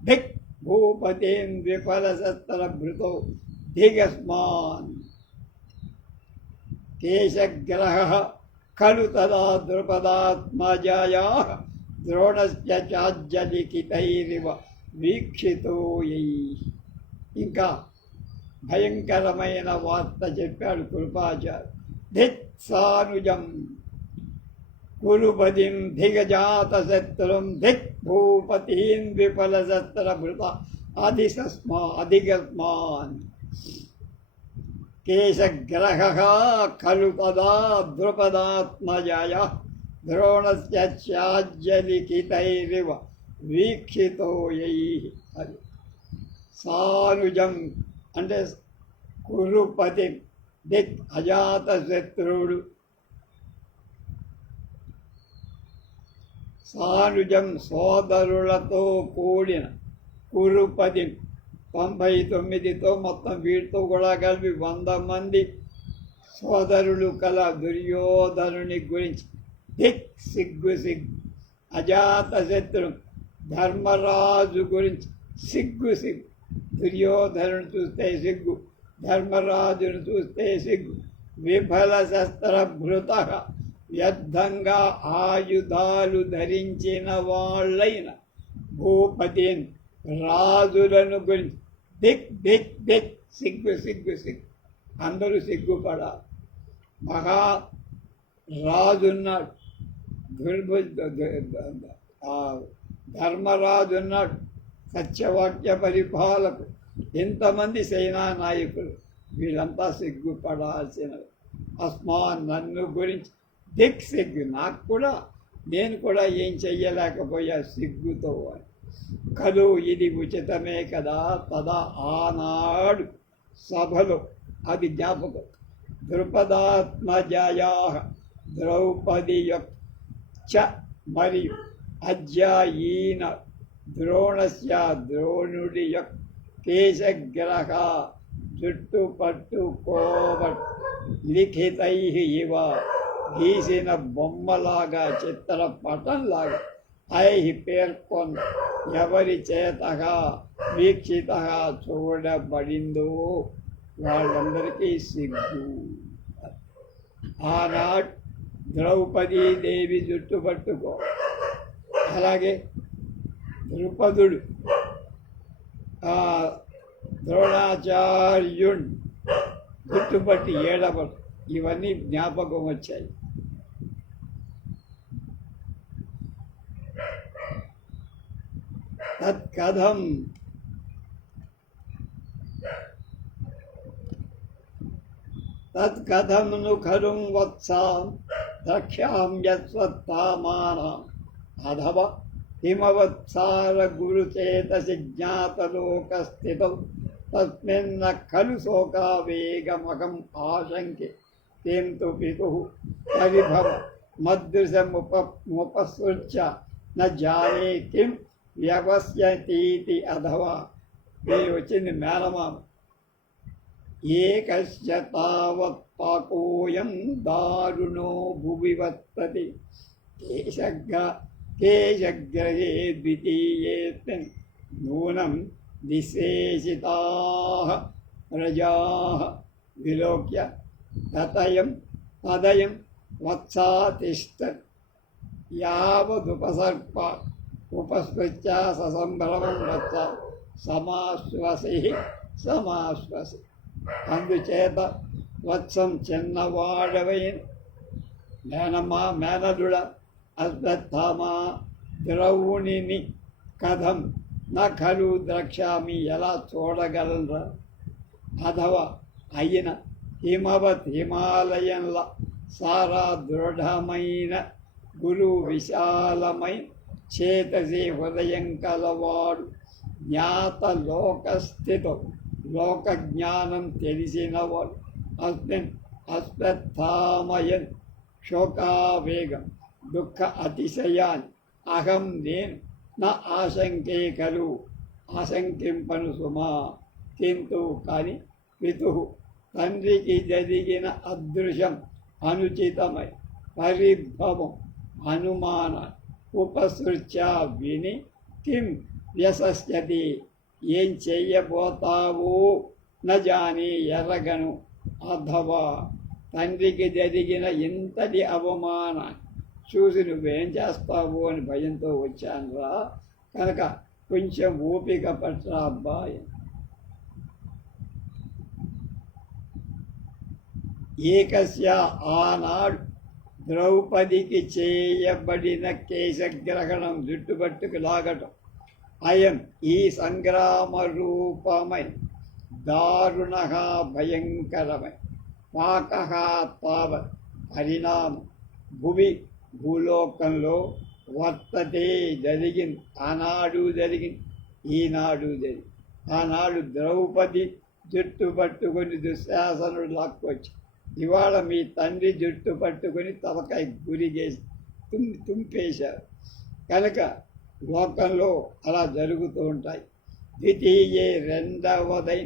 దిక్ భూపతిం విఫల శస్త్ర భృతో దిగస్మాన్ కేశగ్రహ ఖలు తదా ద్రుపదాత్మజాయా ద్రోణస్య చాజ్జలిఖితైరివ వీక్షితో యై. ఇంకా భయంకరమైన వార్త చెప్పాడు కృపాచార్య. ధిత్సానుజం కురుపతిం ధిగజాత శత్రుం ధిక్ భూపతిం విఫల శస్త్ర భృత అధిగస్మాన్ కేశగ్రహ ఖలు తదా ద్రుపదాత్మజాయ ద్రోణస్య చాజ్జలిఖితైరివ వీక్షితో యై. అది సానుజం అంటే కురుపతి దిక్ అజాత శత్రువుడు. సానుజం సోదరులతో కూడిన కురుపతి 99తో మొత్తం వీటితో కూడా కలిపి 100 మంది సోదరులు కల దుర్యోధనుని గురించి దిక్ సిగ్గు సిగ్గు. అజాత శత్రు ధర్మరాజు గురించి సిగ్గు సిగ్గు. దుర్యోధనుడు చూస్తే సిగ్గు, ధర్మరాజును చూస్తే సిగ్గు. విఫల శస్త్రభృత వ్యర్థంగా ఆయుధాలు ధరించిన వాళ్ళైన భూపతిని రాజులను గురించి దిక్ దిక్ దిక్ సిగ్గు సిగ్గు సిగ్గు. అందరూ సిగ్గుపడాలి. మహా రాజున్నాడు, ధర్మరాజున్నాడు, సత్యవాక్య పరిపాలకు, ఎంతమంది సేనా నాయకులు, వీళ్ళంతా సిగ్గుపడాల్సినవి. అస్మాన్ నన్ను గురించి దిక్ సిగ్గు. నాకు కూడా, నేను కూడా ఏం చెయ్యలేకపోయా సిగ్గుతో. కలు ఇది ఉచితమే కదా. తదా ఆనాడు సభలో అది జ్ఞాపకం. ద్రుపదాత్మజాయా ద్రౌపది యొక్క మరియు అజ్యాయీన ద్రోణస్య ద్రోణుడి యొక్క కేశగ్రహ జుట్టు పట్టుకోబట్ లిఖితై ఇవ గీసిన బొమ్మలాగా చిత్రపటంలాగా ఐ పేర్కొన్న ఎవరి చేతగా వీక్షిత చూడబడిందో వాళ్ళందరికీ సిగ్గు. ఆనాడు ద్రౌపదీదేవి జుట్టు పట్టుకో, అలాగే ద్రుపదుడు ద్రోణాచార్యుడు జుట్టుపట్టి ఏడవడు, ఇవన్నీ జ్ఞాపకం వచ్చాయి. తత్కథం తత్కథంను ఖలుం వత్సాం రక్ష్యాం యస్వత్తామానాం అధవ హిమవత్సార గురుచేతసి జ్ఞాతలోకస్థితం తస్మిన్న ఖలు శోకావేగమహం ఆశంకే తేం తు పితుః పరిభవ మదృశముపసృజ్య న జానే కిం వ్యవస్యతీతి అధవా. వీరు వచ్చింది మేనమామ. ఏకస్య తావత్ పాకోయం దారుణో భువి వర్తతే కేశగ్రహే ద్వితీయేస్మిన్ నూనం నిశేషితాః ప్రజాః విలోక్య తదయం వత్సా తిష్టత్ యావదుపసర్ప ఉపస్పృత్య ససంభ్రమం వత్స సమాశ్వసి. అందుచేత వత్సం చిన్నవాడవైన మేనదుడ అశ్వత్థామా ద్రౌణిని కథం నా ఖలు ద్రక్ష్యామి ఎలా చూడగలరా. అథవ అయిన హిమవత్ హిమాలయంలా సారా దృఢమైన గురు విశాలమైన చేతసి హృదయం కలవాడు జ్ఞాత లోకస్థితం లోక జ్ఞానం తెలిసినవాడు అస్మిన్ అశ్వత్థామయన్ శోకావేగం దుఃఖ అతిశయాన్ని అహం నేను నా ఆశంకే కలు ఆశంకింపను సుమా. కింటు కానీ పితు తండ్రికి జరిగిన అదృశ్యం అనుచితమై పరిభవం అనుమాన ఉపసృత్య విని కిం వ్యసస్యతి, ఏం చెయ్యబోతావో నజాని ఎరగను, అథవా తండ్రికి జరిగిన ఇంతటి అవమానాన్ని చూసి నువ్వేం చేస్తావు అని భయంతో వచ్చానురా, కనుక కొంచెం ఓపిక పట్రా అబ్బాయి. ఏకస్య ఆనాడు ద్రౌపదికి చేయబడిన కేశగ్రహణం, జుట్టుబట్టుకు లాగటం, అయం ఈ సంగ్రామ రూపమై దారుణ భయంకరమై పాక తావత్ పరిణామం భువి భూలోకంలో వర్తతే జరిగింది. ఆనాడు జరిగింది, ఈనాడు జరిగింది. ఆనాడు ద్రౌపది జుట్టు పట్టుకొని దుశ్శాసనుడు లాక్కొచ్చి, ఇవాళ మీ తండ్రి జుట్టు పట్టుకొని తలకాయ గురిగేసి తుంపేశారు. కనుక లోకంలో అలా జరుగుతూ ఉంటాయి. ద్వితీయే రెండవదై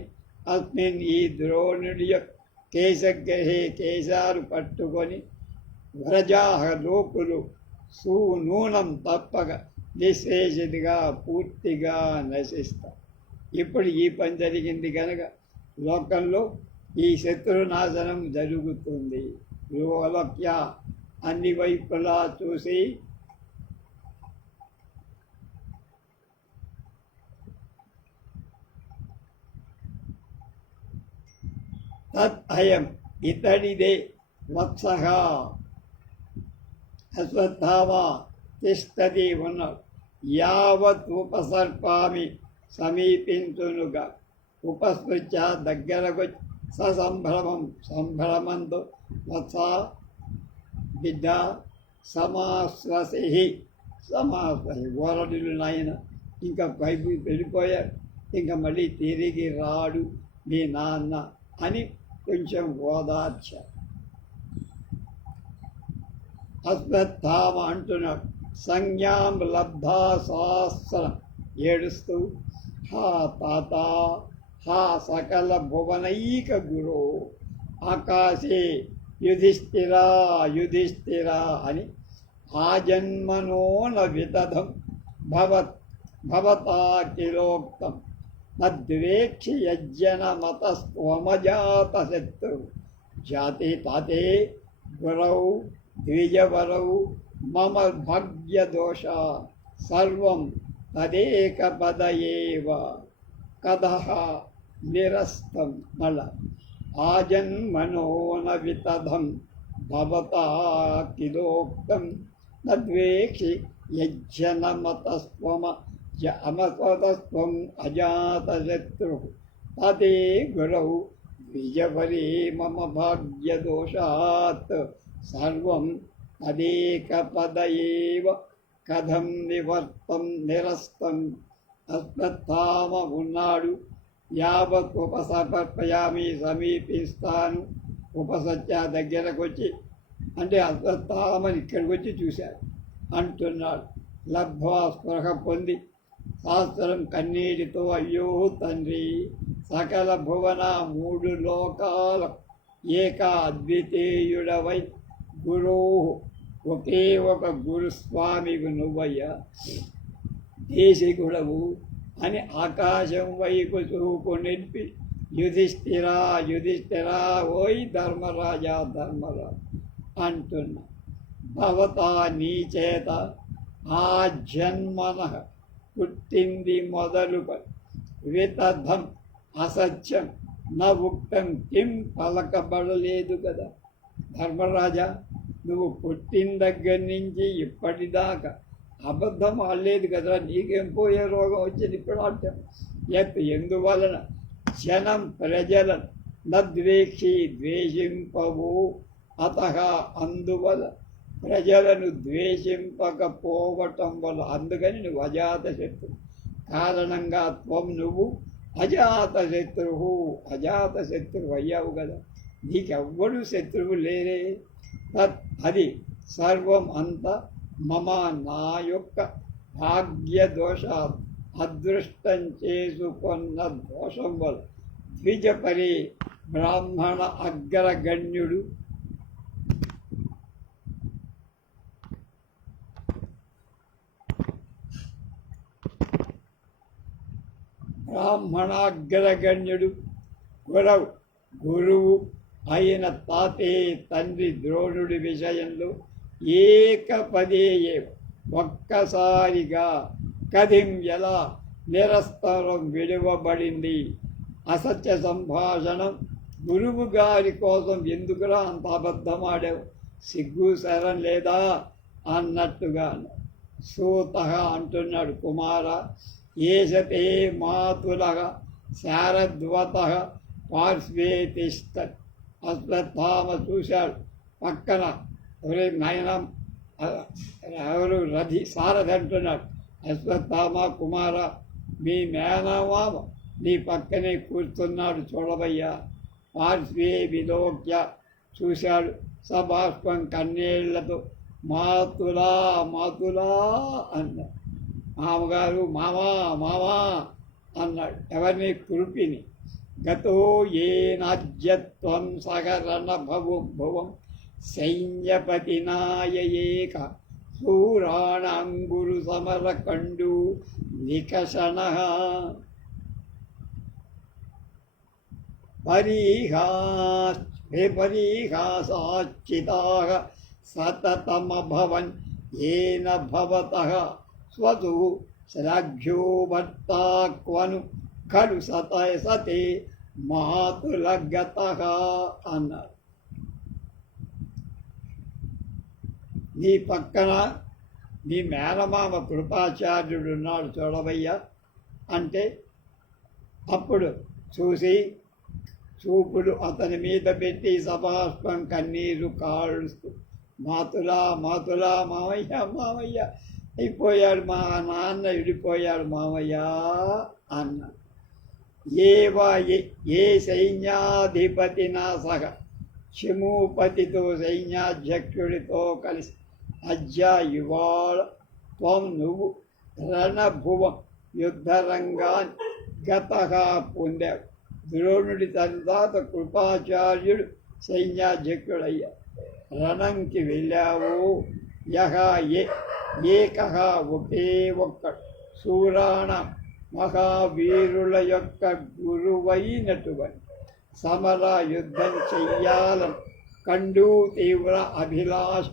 అస్మిన్ ఈ ద్రోణుడి యొక్క కేశగ్రహే కేశాలు పట్టుకొని వ్రజాహ లోకులు సూనూనం తప్పక నిశ్శేషిగా పూర్తిగా నశిస్తారు. ఇప్పుడు ఈ పని జరిగింది కనుక లోకంలో ఈ శత్రునాశనం జరుగుతుంది. లోలక్య అన్ని వైపులా చూసి తత్ అయం ఇతడిదే వత్సః అశ్వత్థామ తిష్టతి ఉన్నాడు. యావత్ ఉపసర్పామి సమీపించునుగా ఉపస్పృత్య దగ్గరకు సంభ్రమంతో వత్స బిడ్డ సమాశ్వసి ఓరడులు నాయన, ఇంకా పైపు వెళ్ళిపోయారు, ఇంకా మళ్ళీ తిరిగి రాడు మీ నాన్న అని కొంచెం ఓదార్చారు. అశ్వత్థామ అంటున్నాడు, సంజ్ఞాం లబ్ధా శాస్త్రం ఏడుస్తూ, హా తాత, హా సకల భువనైక గురో, ఆకాశే యుధిష్ఠిరా యుధిష్ఠిరా అని ఆజన్మనోన విదధం భవతా కిలోక్తం నద్వేక్షి యజ్జన మతస్త్వమజాత శత్రు జాతి తాతే గురౌ ద్విజవరౌ మమ భాగ్యదోష సర్వం తదేక పదయేవ కదః నిరస్తం మల ఆజన్మనోన వితధం భవతా కిలోక్తం నద్వేక్షి యజ్జనమతస్త్వమ అమతస్త్వం అజాతశత్రు తదే గురౌ ద్విజవరే మమ భాగ్యదోషాత్ సర్వం తదేకపదయేవ కథం నిరస్తం. అశ్వత్థామ ఉన్నాడు. యావత్ ఉపసర్పయామి సమీపిస్తాను. ఉపసత్య దగ్గరకు వచ్చి అంటే అశ్వత్థామని ఇక్కడికి వచ్చి చూశాడు అంటున్నాడు. లబ్ధ్వా స్పృహ పొంది శాస్త్రం కన్నీటితో, అయ్యో తండ్రి, సకల భువన మూడు లోకాల ఏక అద్వితీయుడవై గురు, ఒకే ఒక గురుస్వామివి నువ్వయ్యా, దేశికుడవు అని ఆకాశం వైపు చూపు నిలిపి, యుధిష్ఠిరా యుధిష్ఠిరా, ఓయ్ ధర్మరాజా ధర్మరాజా అంటున్నా. భవతా నీ చేత ఆ జన్మన పుట్టింది మొదలు వితధం అసత్యం నా ఉక్తం కిం పలకబడలేదు కదా. ధర్మరాజా, నువ్వు పుట్టిన దగ్గర నుంచి ఇప్పటిదాకా అబద్ధం ఆడలేదు కదరా, నీకేం పోయే రోగం వచ్చింది ఇప్పుడు ఆడటం. ఎందువలన జనం ప్రజలను నద్వేక్షి ద్వేషింపవు, అతః అందువల్ల ప్రజలను ద్వేషింపకపోవటం వల్ల, అందుకని నువ్వు అజాతశత్రు కారణంగా నువ్వు అజాతశత్రువు అజాతశత్రువు అయ్యావు కదా. నీకెవ్వడు శత్రువు లేరే. అది సర్వం అంతా మమ నా యొక్క భాగ్యదోష అదృష్టం చేసుకున్న దోషం వల్ల ద్విజపరి బ్రాహ్మణ అగ్రగణ్యుడు బ్రాహ్మణాగ్రగణ్యుడు గురువు అయిన తాతే తండ్రి ద్రోణుడి విషయంలో ఏకపదేయే ఒక్కసారిగా కథిం ఎలా నిరస్తరం విడువబడింది. అసత్య సంభాషణం, గురువు గారి కోసం ఎందుకురా అంత అబద్ధమాడావు, సిగ్గు శరం లేదా అన్నట్టుగా. సూత అంటున్నాడు, కుమార ఏషతే మాతులః శారద్వతః పార్శ్వే తిష్టత్. అశ్వత్థామ చూశాడు పక్కన, ఎవరి నయనం ఎవరు రథి సారథి అంటున్నాడు, అశ్వత్థామ కుమార మీ మేనమామ నీ పక్కనే కూర్చున్నాడు చూడవయ్యా. పార్శ్వే విలోక్య చూశాడు సబాష్పం కన్నీళ్లతో, మాతులా మాతులా అన్నాడు. మామగారు మామా మామా అన్నాడు. ఎవరిని? కురుపిని. గతో ఏనాజ్యత్వం సగరణ భవం సైన్యపతినాయేక శూరాణాంగురు సమరకండు నికషణ పరిహాసాచితాః సతతమభవన్ ఏన భవతః స్వతు శ్లాఘ్యో భర్తా క్వను ఖలు సతే మాతులగతః అన్నారు. నీ పక్కన నీ మేనమామ కృపాచార్యుడు ఉన్నాడు చూడవయ్యా అంటే, అప్పుడు చూసి చూపులు అతని మీద పెట్టి సభాష్పం కన్నీరు కాలుస్తూ, మాతులా మాతులా మామయ్య మామయ్య అయిపోయాడు, మా నాన్న విడిపోయాడు మామయ్య అన్న. ఏ సైన్యాధిపతినా సహ శమూపతితో సైన్యాధ్యక్షుడితో కలిసి అజ్జ ఇవాళ త్వం నువ్వు రణభువం యుద్ధరంగాన్ని గతగా పొందావు. ద్రోణుడి తర్వాత కృపాచార్యుడు సైన్యాధ్యక్షుడయ్యా. రణంకి వెళ్ళావు. ఏకహ ఒకే ఒక్కడు శూరాణ మహావీరుల యొక్క గురువైనటువంటి సమర యుద్ధం చెయ్యాలని కండు తీవ్ర అభిలాష్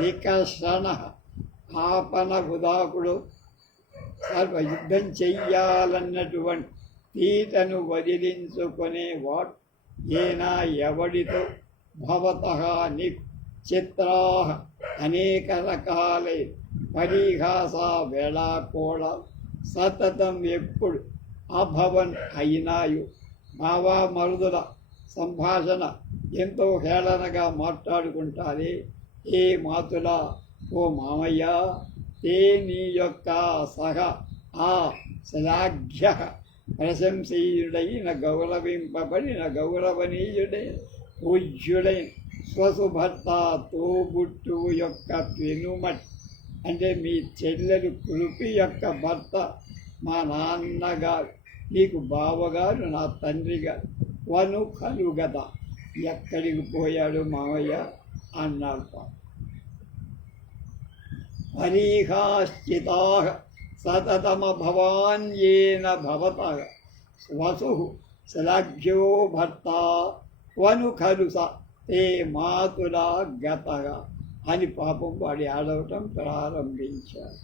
నికషణ ఆపన ఉదాకుడు సర్వ యుద్ధం చెయ్యాలన్నటువంటి తీటను వదిలించుకునేవాడు. ఏనా ఎవడితో భవతః నీకు చిత్రాః అనేక రకాలై పరిహాస వేళాకోళ సతతం ఎప్పుడు అభవన్ అయినాయు. బావా మరుదుల సంభాషణ ఎంతో హేళనగా మాట్లాడుకుంటారే. ఏ మాతులా ఓ మామయ్య, తే నీ యొక్క సహ ఆ శ్లాఘ్య ప్రశంసీయుడైన గౌరవింపబడిన గౌరవనీయుడైన పూజ్యుడైన స్వసుభర్త తోబుట్టువు యొక్క పెనుమట్ అంటే మీ చెల్లెలు కృపి యొక్క భర్త మా నాన్నగారు, నీకు బావగారు, నా తండ్రి గారు వను కలుగద ఎక్కడికి పోయాడు మామయ్య అన్నాడు. పరిహాశ్చితాః సతతమ భవాన్యేన భవతః వసు శ్లాఘ్యో భర్త వను ఖలు తే మాతులా గతః అని పాపం వాడి ఆడవటం ప్రారంభించారు.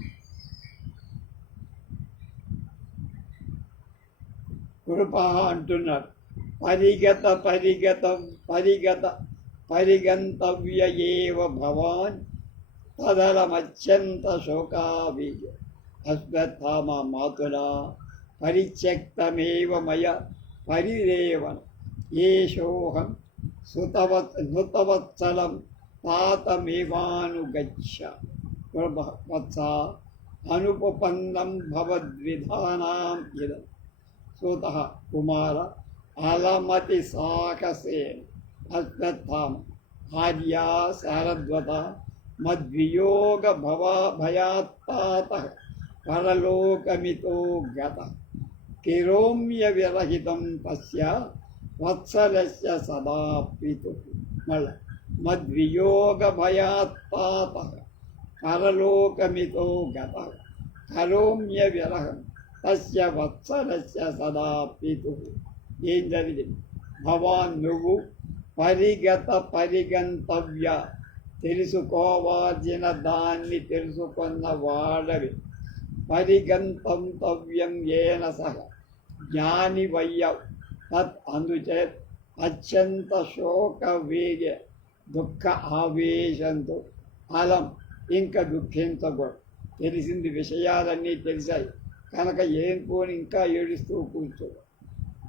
కృప అంటున్నారు, పరిగంతవ్య ఏవ భవాన్ తదలమత్యంత శోకాబీజ. అశ్వత్థామ మాతులా పరిత్యక్తమేవ మయ పరిరేవన ఏషోహం నృతవత్సలం తాతమేవానుగచ్చ. వత్స అనుపపన్నం భవద్విధానాం ఇదం. సూతః కుమార అలమతి సాకసేన. అశ్వత్థామ ఆర్యా శారద్వత మద్వియోగ భయాత్తాతః పరలోకమితో గత కిరోమ్య విరహితం తస్య వత్సలస్య సదా పితుః. మళ్ళీ మద్వియోగ భయాత్తాతః పరలోకమితో గత కరోమ్య విరహం తస్య వత్సలస్య సదా పితు. ఏం జరిగింది? భవాన్ నువ్వు పరిగంతవ్య తెలుసుకోవాల్సిన దాన్ని తెలుసుకున్న వాడవి. పరిగంతవ్యం ఏన సహ జ్ఞాని వయ్యవ్ తత్ అందుచేత్ అత్యంత శోక వేగ దుఃఖ ఆవేశంతో అలం ఇంకా దుఃఖించకూడదు. తెలిసింది, విషయాలన్నీ తెలిసాయి కనుక ఏం పోని ఇంకా ఏడుస్తూ కూర్చో.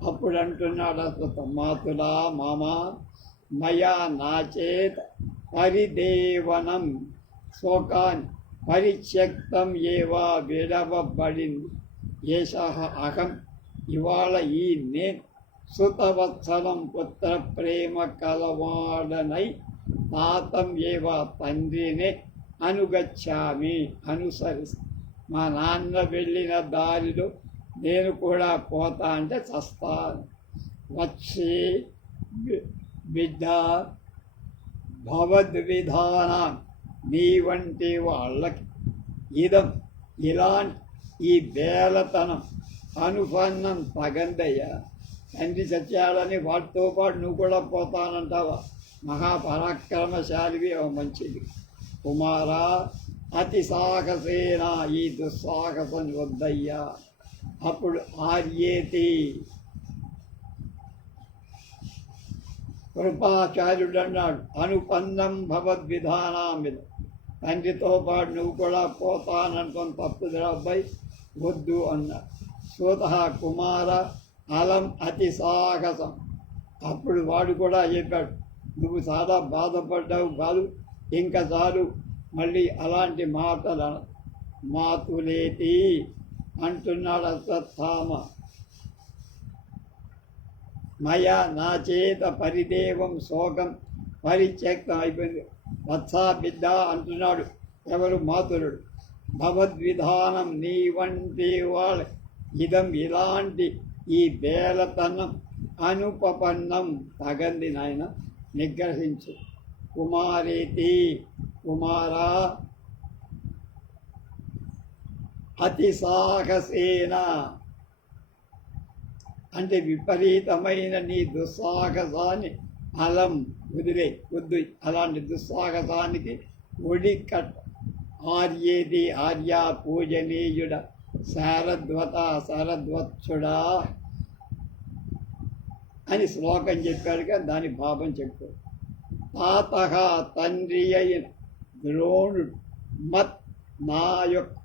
అప్పుడు అంటున్నాడు అసలు మాతులా మామా మయా నాచేత పరిదేవనం శోకాన్ పరిత్యక్తం ఏవా విడవబడింది. ఏష అహం ఇవాళ ఈ నేను సుతవత్సలం పుత్ర ప్రేమ కలవాడనై తాతం ఏవా తండ్రినే అనుగచ్చామి అనుసరిస్తా. మా నాన్న వెళ్ళిన దారిలో నేను కూడా పోతా అంటే చస్తాను. వచ్చి బిడ్డ భవద్విధానం నీ వంటి వాళ్ళకి ఇలాంటి ఈ బేలతనం అనుపన్నం తగందయ్యా. తండ్రి సత్యాలని వాటితో పాటు నువ్వు కూడా పోతానంటావా? మహాపరాక్రమశాలివి, మంచిది. కుమారా అతి సాహసేన ఈ దుస్సాహసం వద్దయ్యా. అప్పుడు ఆర్యేతి కృపాచార్యుడు అన్నాడు, అనుపన్నం భవద్విధానం. తండ్రితో పాటు నువ్వు కూడా పోతానంటున్న తప్పుదిరా అబ్బాయి, వద్దు అన్నాడు. సూత కుమార అలం అతి సాహసం. అప్పుడు వాడు కూడా చెప్పాడు, నువ్వు చాలా బాధపడ్డావు కాదు, ఇంకా చాలు మళ్ళీ అలాంటి మాటలు మాతులేతి అంటున్నాడు అశ్వత్థామ. మయా నా చేత పరిదేవం శోకం పరిత్యక్తం అయిపోయింది. వత్సా బిడ్డ అంటున్నాడు ఎవరు? మాతులుడు. భగవద్విధానం నీ వంటి వాళ్ళ ఇలాంటి ఈ బేలతనం అనుపపన్నం తగంది నాయన, నిగ్రహించు. కుమారేతి కుమారా అతి సాహసేన అంటే విపరీతమైన నీ దుస్సాహసాన్ని అలం వద్దు. అలాంటి దుస్సాహసానికి ఒడికట్ట. ఆర్యేది ఆర్యా పూజనీయుడ శారద్వత శరద్వత్సుడా అని శ్లోకం చెప్పాడు కదా, దాని భావం చెప్పు. తాత తండ్రి అయిన ద్రోణుడు మత్ నా యొక్క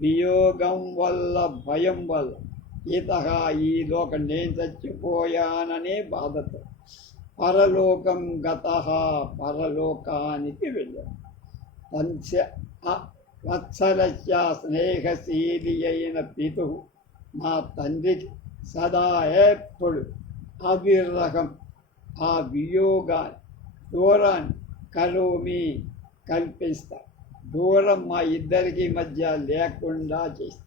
వియోగం వల్ల భయం వల్ల ఈత ఈ లోకం నేను చచ్చిపోయాననే బాధతో పరలోకం గత పరలోకానికి వెళ్ళాడు. వత్సలస్య స్నేహశీలి అయిన పితు నా తండ్రికి సదా ఎప్పుడు అవిరహం ఆ వియోగాన్ని దూరాన్ని కరోమి కల్పిస్తా. దూరం మా ఇద్దరికి మధ్య లేకుండా చేస్తా.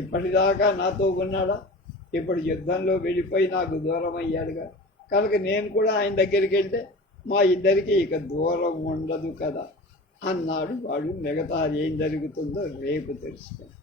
ఇప్పటిదాకా నాతో ఉన్నాడా? ఇప్పుడు యుద్ధంలో వెళ్ళిపోయి నాకు దూరం అయ్యాడుగా, కనుక నేను కూడా ఆయన దగ్గరికి వెళ్తే మా ఇద్దరికి ఇక దూరం ఉండదు కదా అన్నాడు వాడు. మిగతా ఏం జరుగుతుందో రేపు తెలుసుకుంటాం.